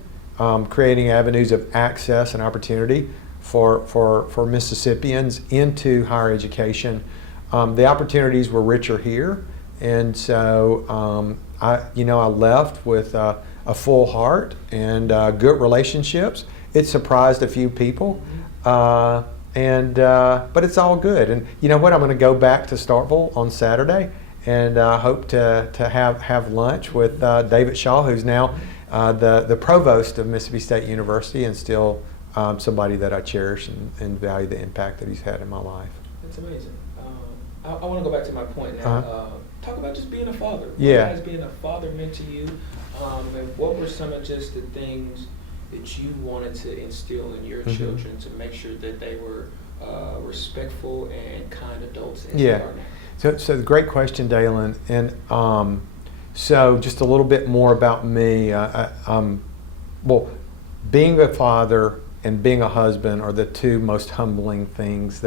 creating avenues of access and opportunity for Mississippians into higher education. The opportunities were richer here, and so I left with a full heart and good relationships. It surprised a few people, but it's all good. And you know what? I'm going to go back to Starkville on Saturday, and hope to have lunch with David Shaw, who's now the provost of Mississippi State University, and still somebody that I cherish and value the impact that he's had in my life. That's amazing. I want to go back to my point now. Talk about just being a father. Yeah. What has being a father meant to you? And what were some of just the things that you wanted to instill in your children to make sure that they were respectful and kind adults as they are now? So great question, Dalen. And so just a little bit more about me. Being a father and being a husband are the two most humbling things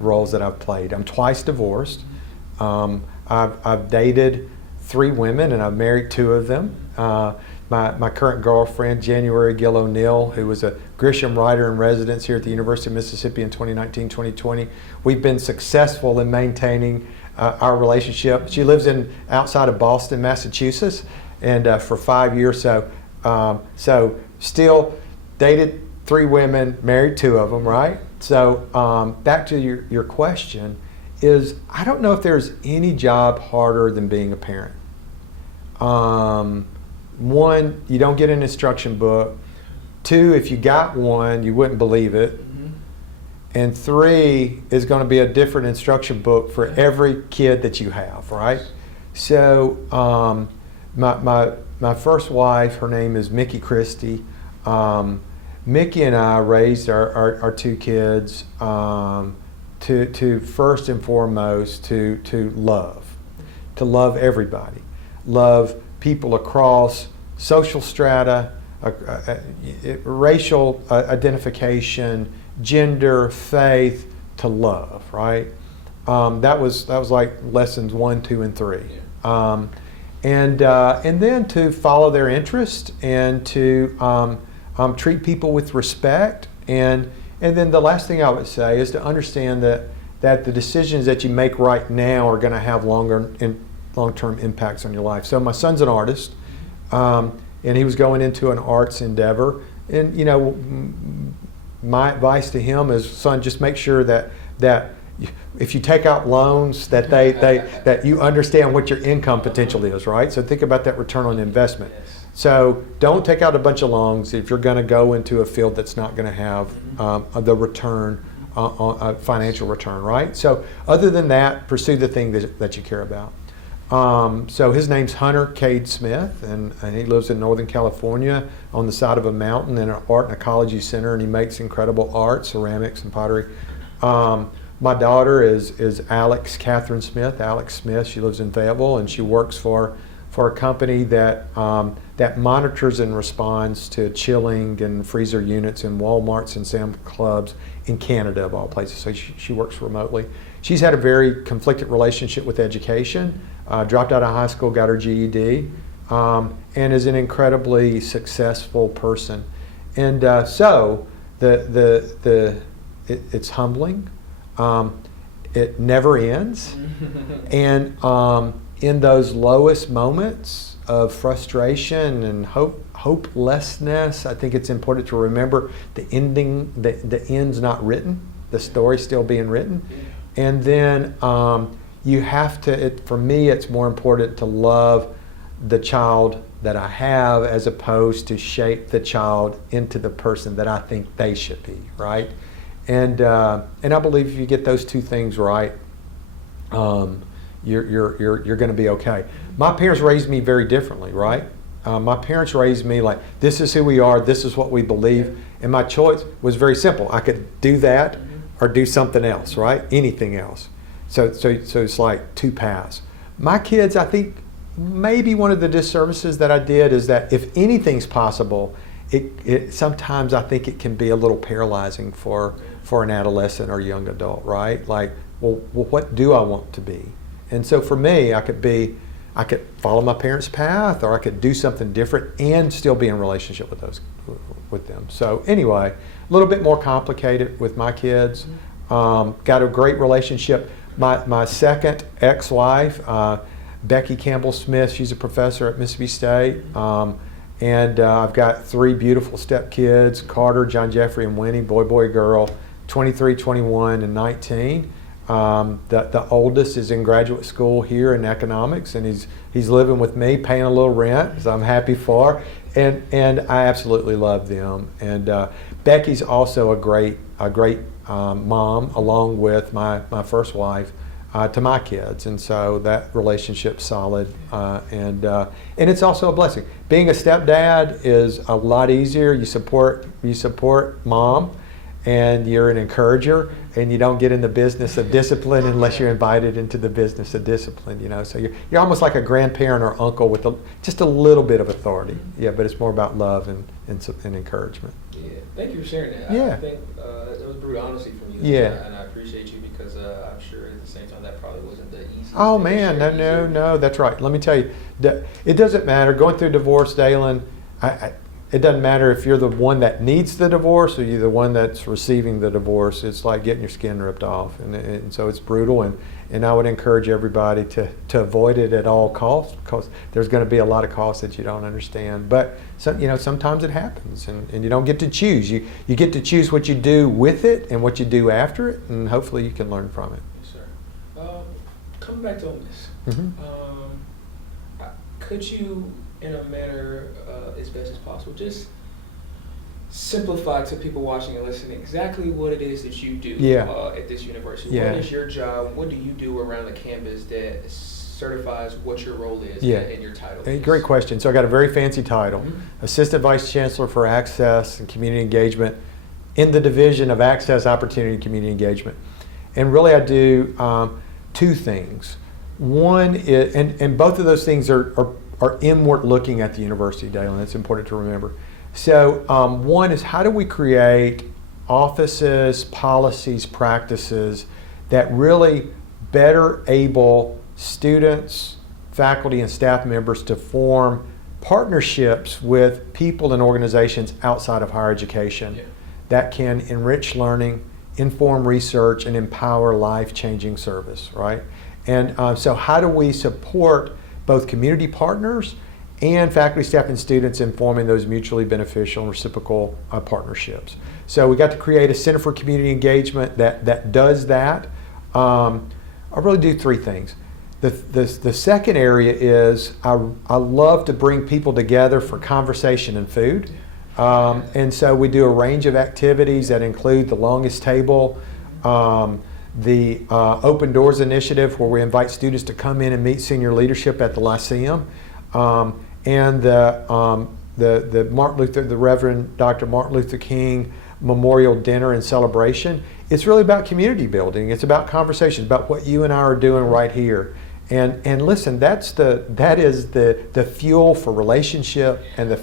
roles that I've played. I'm twice divorced. I've dated 3 women, and I've married 2 of them. My current girlfriend, January Gill O'Neill, who was a Grisham writer in residence here at the University of Mississippi in 2019-2020. We've been successful in maintaining our relationship. She lives outside of Boston, Massachusetts, and for 5 years. So still dated 3 women, married 2 of them, right? So back to your question is, I don't know if there's any job harder than being a parent. One, you don't get an instruction book. 2, if you got one, you wouldn't believe it. And 3 is going to be a different instruction book for every kid that you have, right? So my first wife, her name is Mickey Christie. Mickey and I raised our 2 kids to first and foremost to love everybody, love people across social strata, racial identification, gender, faith, to love, right? That was like lessons 1, 2, and 3. Yeah. And then to follow their interest and to treat people with respect. And then the last thing I would say is to understand that the decisions that you make right now are going to have long-term impacts on your life. So my son's an artist, and he was going into an arts endeavor. And, you know, my advice to him is, son, just make sure that if you take out loans, that that you understand what your income potential is, right? So think about that return on investment. So don't take out a bunch of loans if you're going to go into a field that's not going to have the return, financial return, right? So other than that, pursue the thing that you care about. So his name's Hunter Cade Smith, and he lives in Northern California on the side of a mountain in an art and ecology center, and he makes incredible art, ceramics and pottery. My daughter is Alex Catherine Smith. Alex Smith, she lives in Fayetteville, and she works for a company that monitors and responds to chilling and freezer units in Walmarts and Sam's Clubs in Canada, of all places. So she works remotely. She's had a very conflicted relationship with education. Dropped out of high school, got her GED, and is an incredibly successful person. And so it's humbling. It never ends. And in those lowest moments of frustration and hopelessness, I think it's important to remember the end's not written, the story's still being written. And then you have to, for me, it's more important to love the child that I have as opposed to shape the child into the person that I think they should be, right? And I believe if you get those 2 things right, you're going to be okay. My parents raised me very differently, right? My parents raised me like, this is who we are, this is what we believe, and my choice was very simple. I could do that or do something else, right? Anything else. So it's like 2 paths. My kids, I think maybe one of the disservices that I did is that if anything's possible, it sometimes I think it can be a little paralyzing for an adolescent or young adult, right? Like, well, what do I want to be? And so for me, I could follow my parents' path, or I could do something different and still be in relationship with them. So anyway, a little bit more complicated with my kids. Got a great relationship. My second ex-wife, Becky Campbell Smith, she's a professor at Mississippi State. And I've got 3 beautiful stepkids, Carter, John Jeffrey, and Winnie, boy, girl, 23, 21, and 19. The oldest is in graduate school here in economics, and he's living with me, paying a little rent, so I'm happy for. And I absolutely love them. And Becky's also a great mom, along with my first wife, to my kids, and so that relationship's solid, and it's also a blessing. Being a stepdad is a lot easier. You support mom, and you're an encourager, and you don't get in the business of discipline unless you're invited into the business of discipline. You know, so you're almost like a grandparent or uncle with just a little bit of authority. Yeah, but it's more about love and encouragement. Yeah, thank you for sharing that. Yeah. I think it was brute honesty from you. Yeah. And I appreciate you because I'm sure at the same time that probably wasn't the easiest. Oh man, no, that's right. Let me tell you, it doesn't matter. Going through divorce, Dalen, it doesn't matter if you're the one that needs the divorce or you're the one that's receiving the divorce. It's like getting your skin ripped off, and so it's brutal. And I would encourage everybody to avoid it at all costs, because there's going to be a lot of costs that you don't understand. But sometimes it happens, and you don't get to choose. You get to choose what you do with it and what you do after it, and hopefully you can learn from it. Yes, sir. Coming back to Ole Miss, could you, in a manner as best as possible, just simplify to people watching and listening exactly what it is that you do at this university? Yeah. What is your job? What do you do around the campus that certifies what your role is and your title is? Great question. So I got a very fancy title, Assistant Vice Chancellor for Access and Community Engagement in the Division of Access, Opportunity, and Community Engagement. And really I do two things. One is, and both of those things are inward looking at the university, Dalen. That's important to remember. So one is, how do we create offices, policies, practices that really better able students, faculty, and staff members to form partnerships with people and organizations outside of higher education that can enrich learning, inform research, and empower life-changing service, right? And so how do we support both community partners and faculty, staff, and students in forming those mutually beneficial and reciprocal partnerships? So we got to create a Center for Community Engagement that does that. I really do three things. The second area is I love to bring people together for conversation and food. And so we do a range of activities that include the longest table, the Open Doors Initiative, where we invite students to come in and meet senior leadership at the Lyceum, and the Reverend Dr. Martin Luther King Memorial Dinner and Celebration. It's really about community building. It's about conversations, about what you and I are doing right here. And listen, that is the fuel for relationship, and the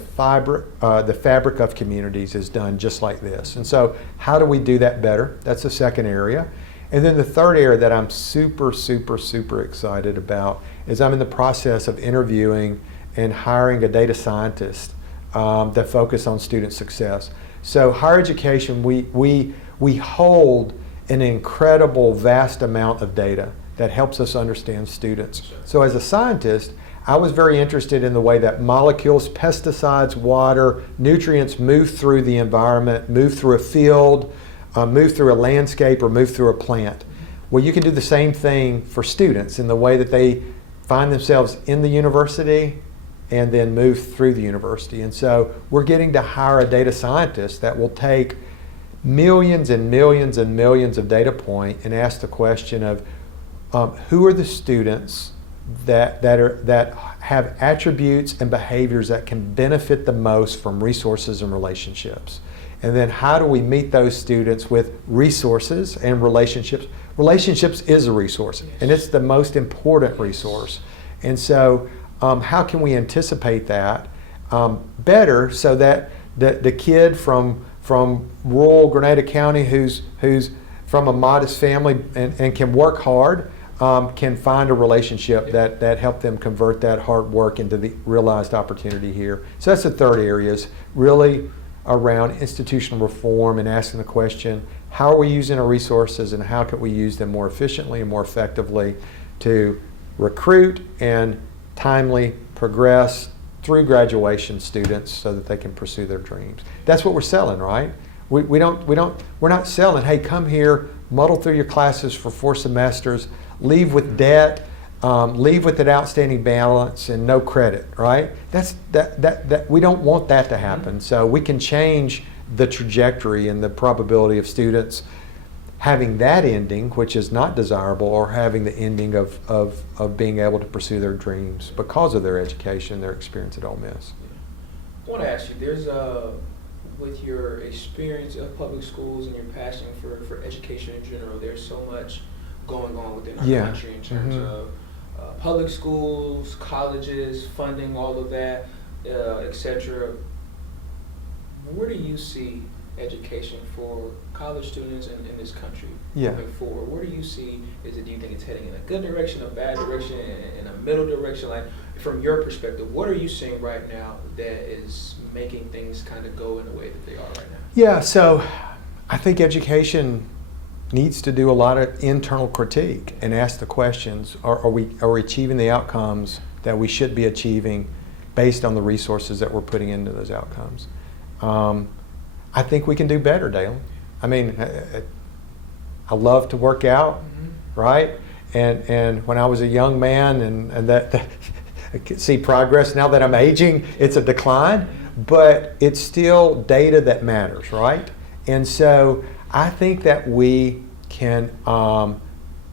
fabric of communities is done just like this. And so how do we do that better? That's the second area. And then the third area that I'm super excited about is I'm in the process of interviewing and hiring a data scientist that focus on student success. So higher education, we hold an incredible vast amount of data that helps us understand students. So as a scientist, I was very interested in the way that molecules, pesticides, water, nutrients move through the environment, move through a field, move through a landscape, or move through a plant. Well, you can do the same thing for students in the way that they find themselves in the university and then move through the university. And so we're getting to hire a data scientist that will take millions and millions and millions of data points and ask the question of who are the students that have attributes and behaviors that can benefit the most from resources and relationships. And then how do we meet those students with resources and relationships? Relationships is a resource, and it's the most important resource. And so how can we anticipate that better so that the kid from rural Grenada County who's from a modest family and can work hard can find a relationship that helped them convert that hard work into the realized opportunity here. So that's the third area, is really around institutional reform and asking the question, how are we using our resources and how can we use them more efficiently and more effectively to recruit and timely progress through graduation students so that they can pursue their dreams. That's what we're selling, right? We're not selling, hey, come here, muddle through your classes for 4 semesters, leave with debt, leave with an outstanding balance and no credit, right? That we don't want that to happen. So we can change the trajectory and the probability of students having that ending, which is not desirable, or having the ending of being able to pursue their dreams because of their education, their experience at Ole Miss. I want to ask you, there's with your experience of public schools and your passion for education in general, there's so much going on within our country in terms of public schools, colleges, funding, all of that, etc. Where do you see education for college students in this country Yeah. moving forward? Where do you see, do you think it's heading in a good direction, a bad direction, in a middle direction? Like, from your perspective, what are you seeing right now that is making things kind of go in the way that they are right now? Yeah, so I think education needs to do a lot of internal critique and ask the questions, are we achieving the outcomes that we should be achieving based on the resources that we're putting into those outcomes? I think we can do better, Dale. I mean, I love to work out, right? And when I was a young man, and that I could see progress. Now that I'm aging, it's a decline, but it's still data that matters, right? And so I think that we can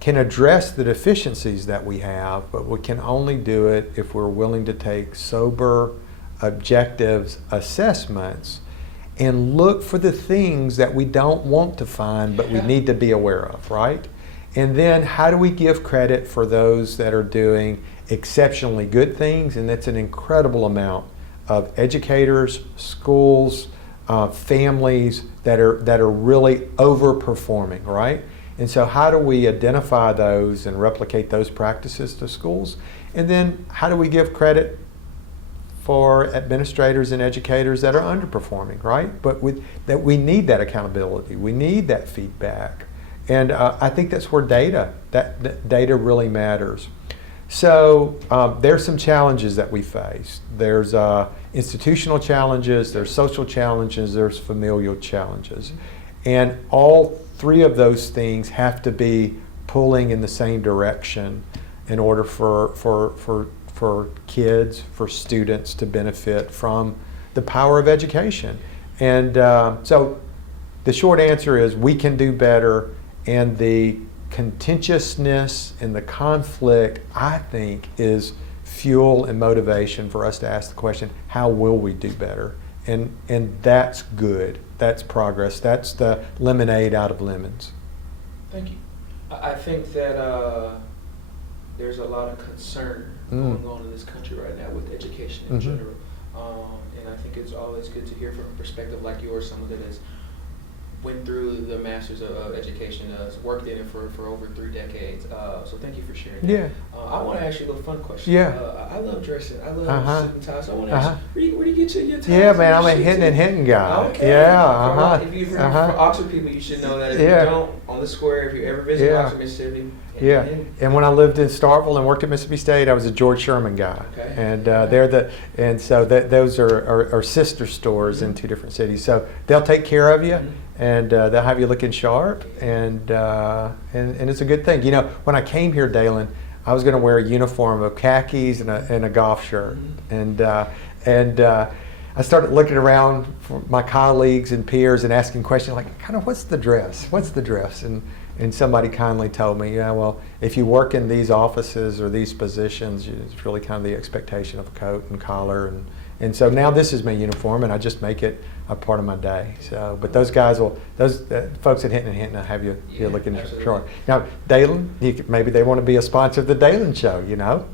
address the deficiencies that we have, but we can only do it if we're willing to take sober, objective assessments and look for the things that we don't want to find, but we need to be aware of, right? And then how do we give credit for those that are doing exceptionally good things? And that's an incredible amount of educators, schools, families that are really overperforming, right? And so how do we identify those and replicate those practices to schools? And then how do we give credit for administrators and educators that are underperforming, right? But we need that accountability. We need that feedback. And I think that's where that data really matters. So there's some challenges that we face. There's institutional challenges, there's social challenges, there's familial challenges. And all three of those things have to be pulling in the same direction in order for kids, for students to benefit from the power of education. And so the short answer is we can do better, and the contentiousness and the conflict, I think, is fuel and motivation for us to ask the question, how will we do better? And that's good. That's progress. That's the lemonade out of lemons. Thank you. I think that there's a lot of concern going on in this country right now with education in general. And I think it's always good to hear from a perspective like yours, someone that has went through the Masters of Education, worked in it for over 3 decades. So thank you for sharing that. Yeah. I want to ask you a little fun question. Yeah. I love dressing. I love suit and ties. So I want to ask you, where do you get your ties? Yeah, man, I'm a Hinton guy. Okay. Yeah. If you're from Oxford people, you should know that. If you don't, on the square, if you ever visit Oxford, Mississippi. And when I lived in Starkville and worked at Mississippi State, I was a George Sherman guy. Okay. And those are sister stores in 2 different cities. So they'll take care of you, and they'll have you looking sharp, and it's a good thing. You know, when I came here, Dalen, I was going to wear a uniform of khakis and a golf shirt, and I started looking around for my colleagues and peers and asking questions like, kind of, what's the dress? What's the dress? And somebody kindly told me, yeah, well, if you work in these offices or these positions, it's really kind of the expectation of a coat and collar. And so now this is my uniform, and I just make it a part of my day. So, but those folks at Hinton will have you looking sharp. Now, Dalen, maybe they want to be a sponsor of the Dalen Show, you know?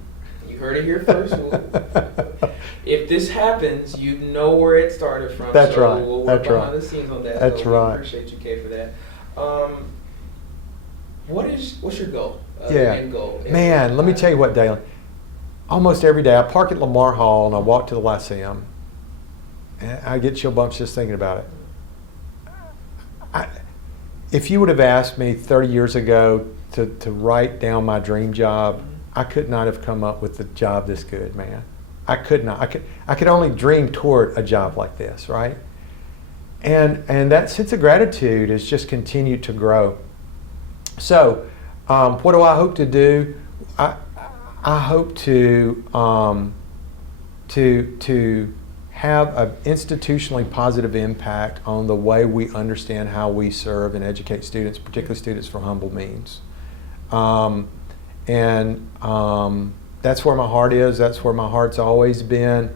You heard it here first. If this happens, you know where it started from. That's right. We'll work behind the scenes on that. That's right. We appreciate you, Cade, for that. What's your goal? End goal? Man, let me tell you what, Dalen. Almost every day I park at Lamar Hall and I walk to the Lyceum, and I get chill bumps just thinking about it. If you would have asked me 30 years ago to write down my dream job, I could not have come up with a job this good, man. I could not. I could only dream toward a job like this, right? And that sense of gratitude has just continued to grow. So, what do I hope to do? I hope to have an institutionally positive impact on the way we understand how we serve and educate students, particularly students from humble means. That's where my heart is. That's where my heart's always been.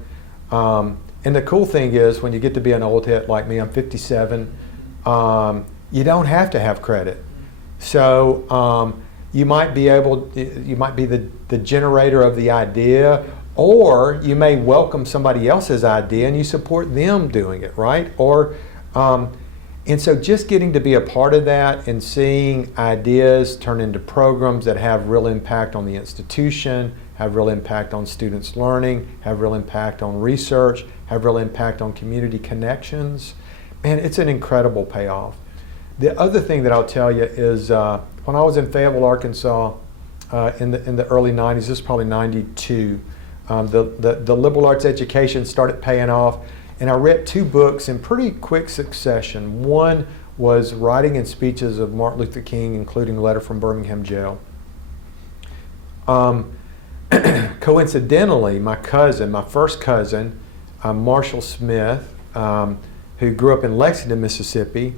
And the cool thing is, when you get to be an old head like me, I'm 57. You don't have to have credit. So you might be the generator of the idea, or you may welcome somebody else's idea and you support them doing it, right? Or And so just getting to be a part of that and seeing ideas turn into programs that have real impact on the institution, have real impact on students' learning, have real impact on research, have real impact on community connections, man, it's an incredible payoff. The other thing that I'll tell you is when I was in Fayetteville, Arkansas in the early 90s, this is probably 92, the liberal arts education started paying off. And I read 2 books in pretty quick succession. One was Writing and Speeches of Martin Luther King, including a letter from Birmingham jail. Coincidentally, my first cousin, Marshall Smith, who grew up in Lexington, Mississippi,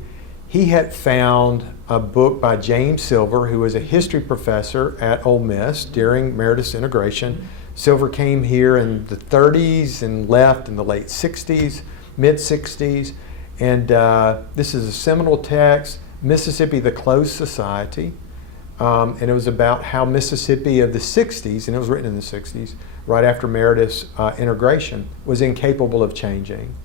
he had found a book by James Silver, who was a history professor at Ole Miss during Meredith's integration. Silver came here in the 30s and left in the late 60s, mid-60s. And this is a seminal text, Mississippi, the Closed Society. And it was about how Mississippi of the 60s, and it was written in the 60s, right after Meredith's integration, was incapable of changing.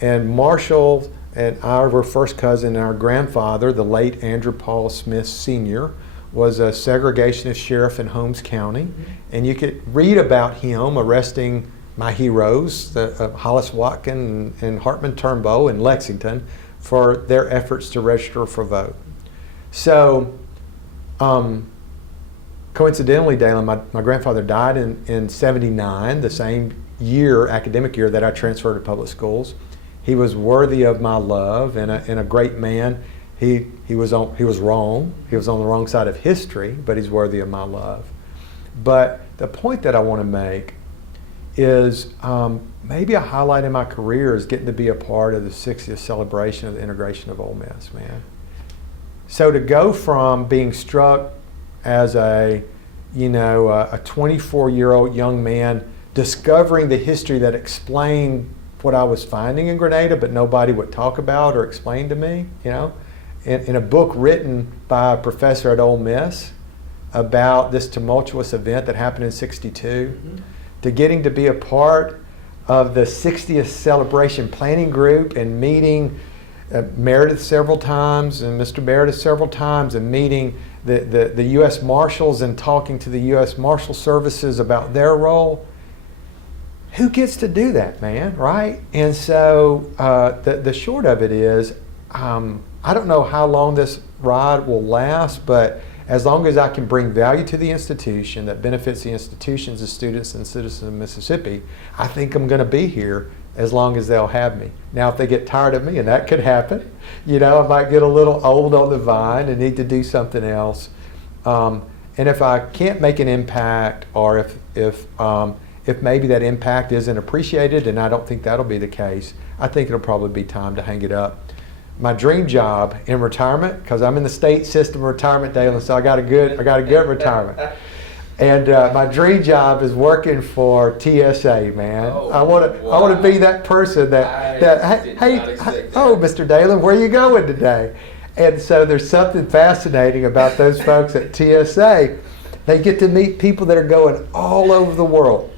And Marshall and I were first cousin, and our grandfather, the late Andrew Paul Smith Sr., was a segregationist sheriff in Holmes County. And you could read about him arresting my heroes, Hollis Watkin and Hartman Turnbow in Lexington, for their efforts to register for vote. So, coincidentally, Dalen, my grandfather died in 79, the same year, academic year, that I transferred to public schools. He was worthy of my love and a great man. He was wrong. He was on the wrong side of history, but he's worthy of my love. But the point that I want to make is maybe a highlight in my career is getting to be a part of the 60th celebration of the integration of Ole Miss, man. So to go from being struck as a 24-year-old young man discovering the history that explained what I was finding in Grenada, but nobody would talk about or explain to me, in a book written by a professor at Ole Miss about this tumultuous event that happened in '62, to getting to be a part of the 60th celebration planning group and meeting Meredith several times and Mr. Meredith several times, and meeting the U.S. Marshals and talking to the U.S. Marshal Services about their role. Who gets to do that, man, right? And so the short of it is, I don't know how long this ride will last, but as long as I can bring value to the institution that benefits the institutions, the students, and citizens of Mississippi, I think I'm going to be here as long as they'll have me. Now, if they get tired of me, and that could happen, I might get a little old on the vine and need to do something else. And if I can't make an impact, or if maybe that impact isn't appreciated, and I don't think that'll be the case, I think it'll probably be time to hang it up. My dream job in retirement, because I'm in the state system of retirement, Dalen, so I got a good retirement. And my dream job is working for TSA, man. I want to be that person that hey, Mr. Dalen, where are you going today? And so there's something fascinating about those folks at TSA. They get to meet people that are going all over the world,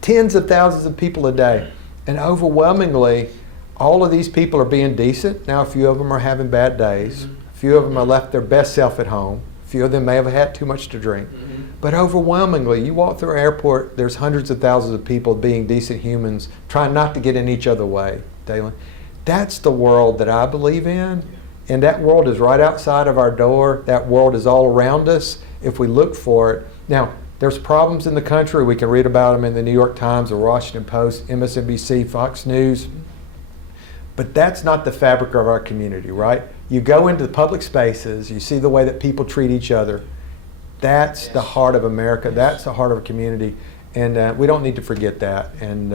tens of thousands of people a day, and overwhelmingly, all of these people are being decent. Now, a few of them are having bad days. A few of them are left their best self at home. A few of them may have had too much to drink. But overwhelmingly, you walk through an airport, there's hundreds of thousands of people being decent humans, trying not to get in each other's way, Dalen. That's the world that I believe in. And that world is right outside of our door. That world is all around us if we look for it. Now, there's problems in the country. We can read about them in the New York Times, the Washington Post, MSNBC, Fox News. But that's not the fabric of our community, right? You go into the public spaces, you see the way that people treat each other. That's the heart of America. That's the heart of a community, and we don't need to forget that. And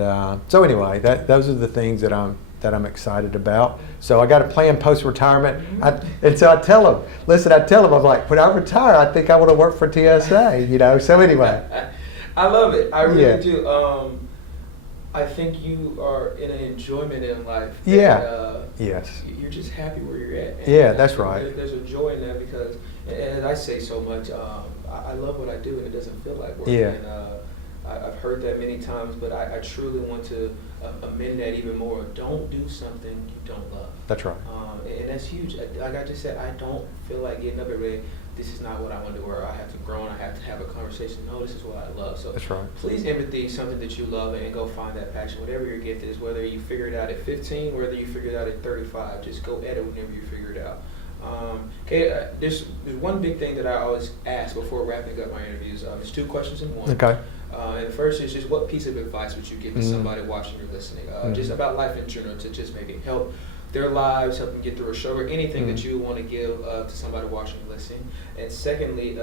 so anyway, those are the things that I'm excited about. So I got a plan post-retirement, and so I tell them, I'm like, when I retire, I think I want to work for TSA, So anyway, I love it. I really do. I think you are in an enjoyment in life. Yes. You're just happy where you're at. And that's right. There's a joy in that because, and I say so much, I love what I do and it doesn't feel like work. Yeah. And I've heard that many times, but I truly want to amend that even more. Don't do something you don't love. That's right. And that's huge. Like I just said, I don't feel like getting up every day, this is not what I want to do, or I have to grow and I have to have a conversation. No, this is what I love. So That's right. please empathy something that you love and go find that passion. Whatever your gift is, whether you figure it out at 15, whether you figure it out at 35, just go at it whenever you figure it out. Okay, there's one big thing that I always ask before wrapping up my interviews. It's 2 questions in one. Okay. And the first is just what piece of advice would you give to somebody watching or listening? Just about life in general, to just maybe help their lives, help them get through a struggle, anything that you want to give to somebody watching or listening. And secondly,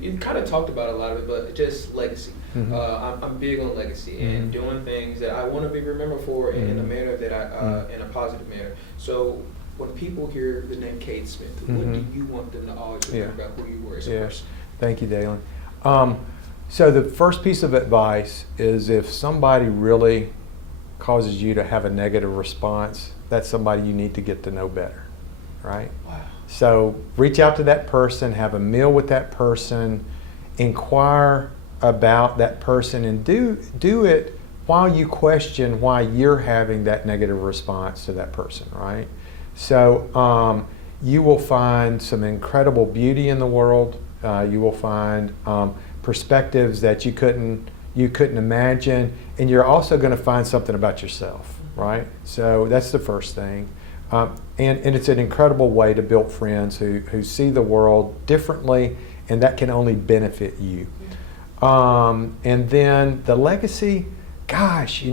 you kind of talked about a lot of it, but just legacy. I'm big on legacy and doing things that I want to be remembered for in a manner that in a positive manner. So when people hear the name Cade Smith, what do you want them to always remember about who you were as a person? Thank you, Dalen. So the first piece of advice is if somebody really causes you to have a negative response, that's somebody you need to get to know better, right? Wow. So reach out to that person, have a meal with that person, inquire about that person, and do it while you question why you're having that negative response to that person, right? So you will find some incredible beauty in the world. You will find perspectives that you couldn't imagine, and you're also going to find something about yourself, right? So that's the first thing, and it's an incredible way to build friends who see the world differently, and that can only benefit you. And then the legacy, gosh,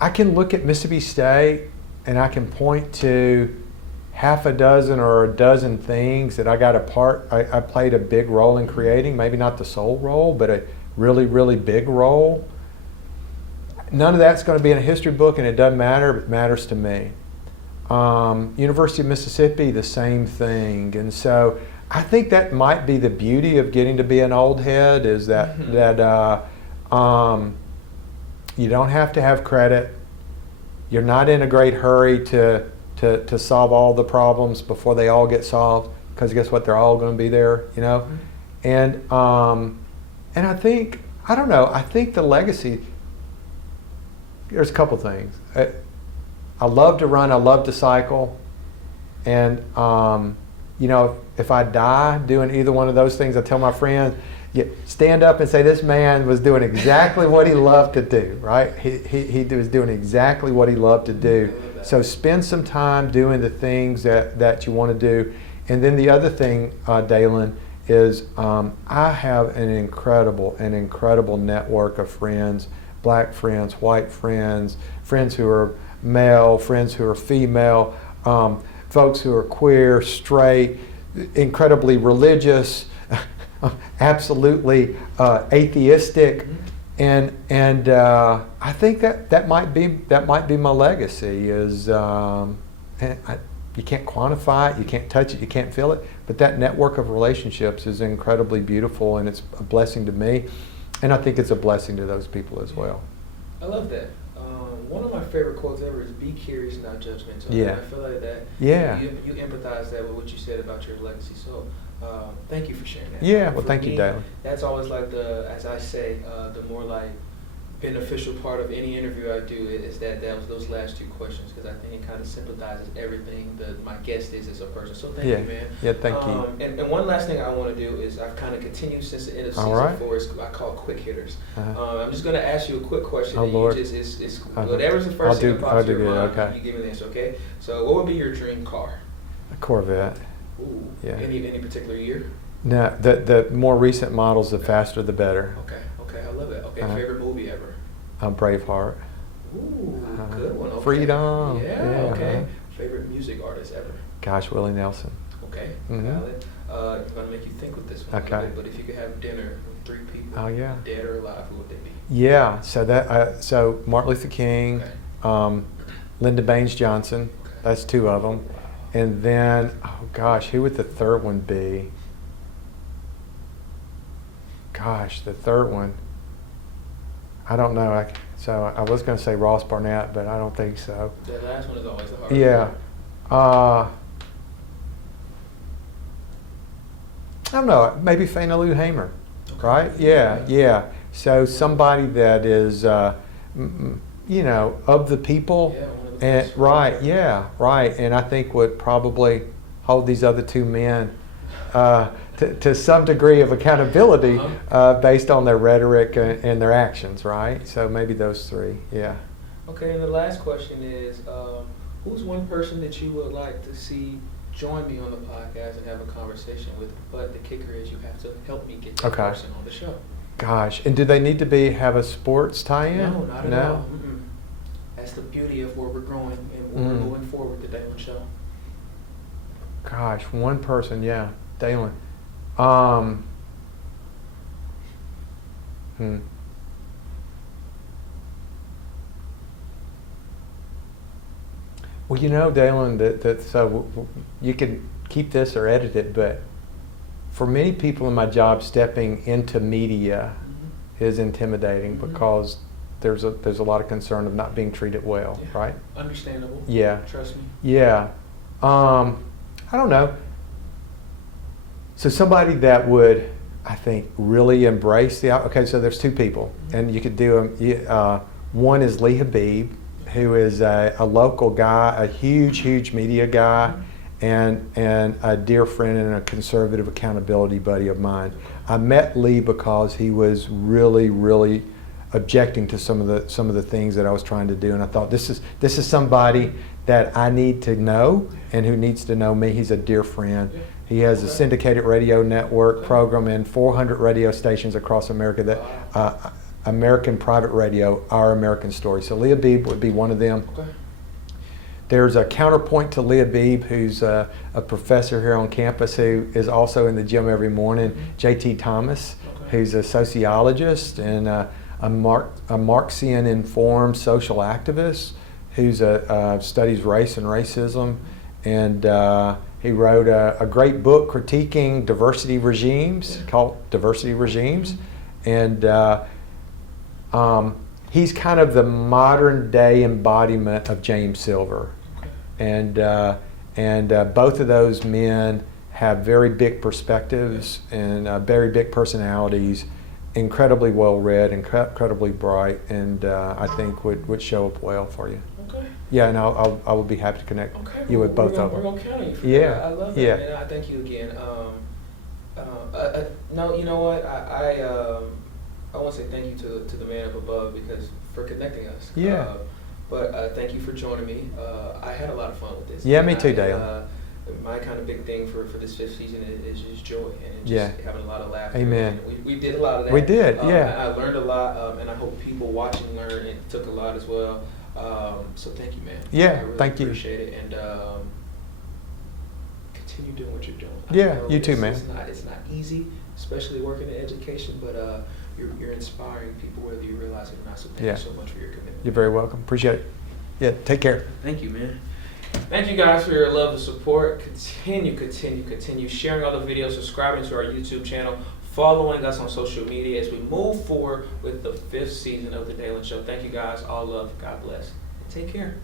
I can look at Mississippi State and I can point to half a dozen or a dozen things that I played a big role in creating, maybe not the sole role, but a really, really big role. None of that's going to be in a history book, and it doesn't matter, but it matters to me. University of Mississippi, the same thing. And so I think that might be the beauty of getting to be an old head, is that you don't have to have credit. You're not in a great hurry to solve all the problems before they all get solved, because guess what? They're all going to be there, And I think, I don't know, I think the legacy, there's a couple things. I love to run, I love to cycle, and if I die doing either one of those things, I tell my friends, stand up and say, this man was doing exactly what he loved to do, right? He was doing exactly what he loved to do. So spend some time doing the things that you want to do. And then the other thing, Dalen, is I have an incredible network of friends, black friends, white friends, friends who are male, friends who are female, folks who are queer, straight, incredibly religious, absolutely atheistic, and I think that might be my legacy. Is you can't quantify it, you can't touch it, you can't feel it, but that network of relationships is incredibly beautiful, and it's a blessing to me, and I think it's a blessing to those people as well. I love that. One of my favorite quotes ever is "Be curious, not judgmental." Yeah. And I feel like that. Yeah. You empathize that with what you said about your legacy. So, thank you for sharing that. Yeah. Well, For thank me, you, Dalen. That's always like as I say, the more like beneficial part of any interview I do is those last 2 questions, because I think it kind of sympathizes everything that my guest is as a person. So thank you, man. Yeah. Thank you. And one last thing I want to do is I've kind of continued since the end of season 4. I call it quick hitters. I'm just going to ask you a quick question. Oh, and Lord. You just it's whatever's the first thing that pops to your mind. Okay. You give me the answer, okay? So what would be your dream car? A Corvette. Ooh. Yeah. Any particular year? No, the more recent models, the faster the better. Okay, I love it. Okay, favorite movie ever? Braveheart. Ooh, good one. Okay. Freedom. Yeah, okay. Favorite music artist ever? Gosh, Willie Nelson. Okay, valid. I'm going to make you think with this one. Okay. A little bit, but if you could have dinner with 3 people, Oh, yeah. dead or alive, who would they be? Yeah, so Martin Luther King, Lyndon Baines Johnson, that's 2 of them. And then, oh gosh, who would the third one be? Gosh, the third one, I don't know. I was going to say Ross Barnett, but I don't think so. That last one is always the hard Yeah. I don't know. Maybe Fannie Lou Hamer. right? Yeah. So somebody that is, you know, of the people. Yeah, one of the And best. right. And I think would probably hold these other two men to some degree of accountability based on their rhetoric and their actions, right? So maybe those three, yeah. Okay, and the last question is, who's one person that you would like to see join me on the podcast and have a conversation with? But the kicker is you have to help me get that person on the show. Gosh, and do they need to have a sports tie-in? No, not at all. Mm-mm. That's the beauty of where we're growing and where we're moving forward, the Dalen Show. Gosh, one person, yeah, Dalen. Well, you know, Dalen, so you can keep this or edit it, but for many people in my job, stepping into media is intimidating because there's a lot of concern of not being treated well, right? Understandable. Yeah. Trust me. Yeah. I don't know. So somebody that would, I think, really embrace okay, so there's two people, and you could do them. One is Lee Habib, who is a local guy, a huge media guy, and a dear friend and a conservative accountability buddy of mine. I met Lee because he was really objecting to some of the things that I was trying to do, and I thought this is somebody that I need to know and who needs to know me. He's a dear friend. He has a syndicated radio network program in 400 radio stations across America. That American private radio, Our American Story. So Lee Habib would be one of them. Okay. There's a counterpoint to Lee Habib, who's a professor here on campus, who is also in the gym every morning. J.T. Thomas, who's a sociologist and a Marxian-informed social activist, who's studies race and racism, and he wrote a great book critiquing diversity regimes called Diversity Regimes, and he's kind of the modern day embodiment of James Silver, and both of those men have very big perspectives and very big personalities, incredibly well read, incredibly bright, and I think would show up well for you. Okay. Yeah, and I will be happy to connect you with both of them. We're going to count on you for Yeah. that. I love that, man. I thank you again. No, you know what? I want to say thank you to the man up above because for connecting us. Yeah. But thank you for joining me. I had a lot of fun with this. Yeah, me too, Dale. My kind of big thing for this fifth season is just joy and just having a lot of laughter. Amen. And we did a lot of that. We did, yeah. I learned a lot, and I hope people watching learn and took a lot as well. So thank you, man. Yeah, I really thank you. appreciate it, and continue doing what you're doing. Yeah, I know you too, man. It's not easy, especially working in education, but you're inspiring people whether you realize it or not. So thank you so much for your commitment. You're very welcome. Appreciate it. Yeah, take care. Thank you, man. Thank you guys for your love and support. Continue sharing all the videos, subscribing to our YouTube channel, following us on social media as we move forward with the 5th season of The Dalen Show. Thank you guys. All love. God bless. Take care.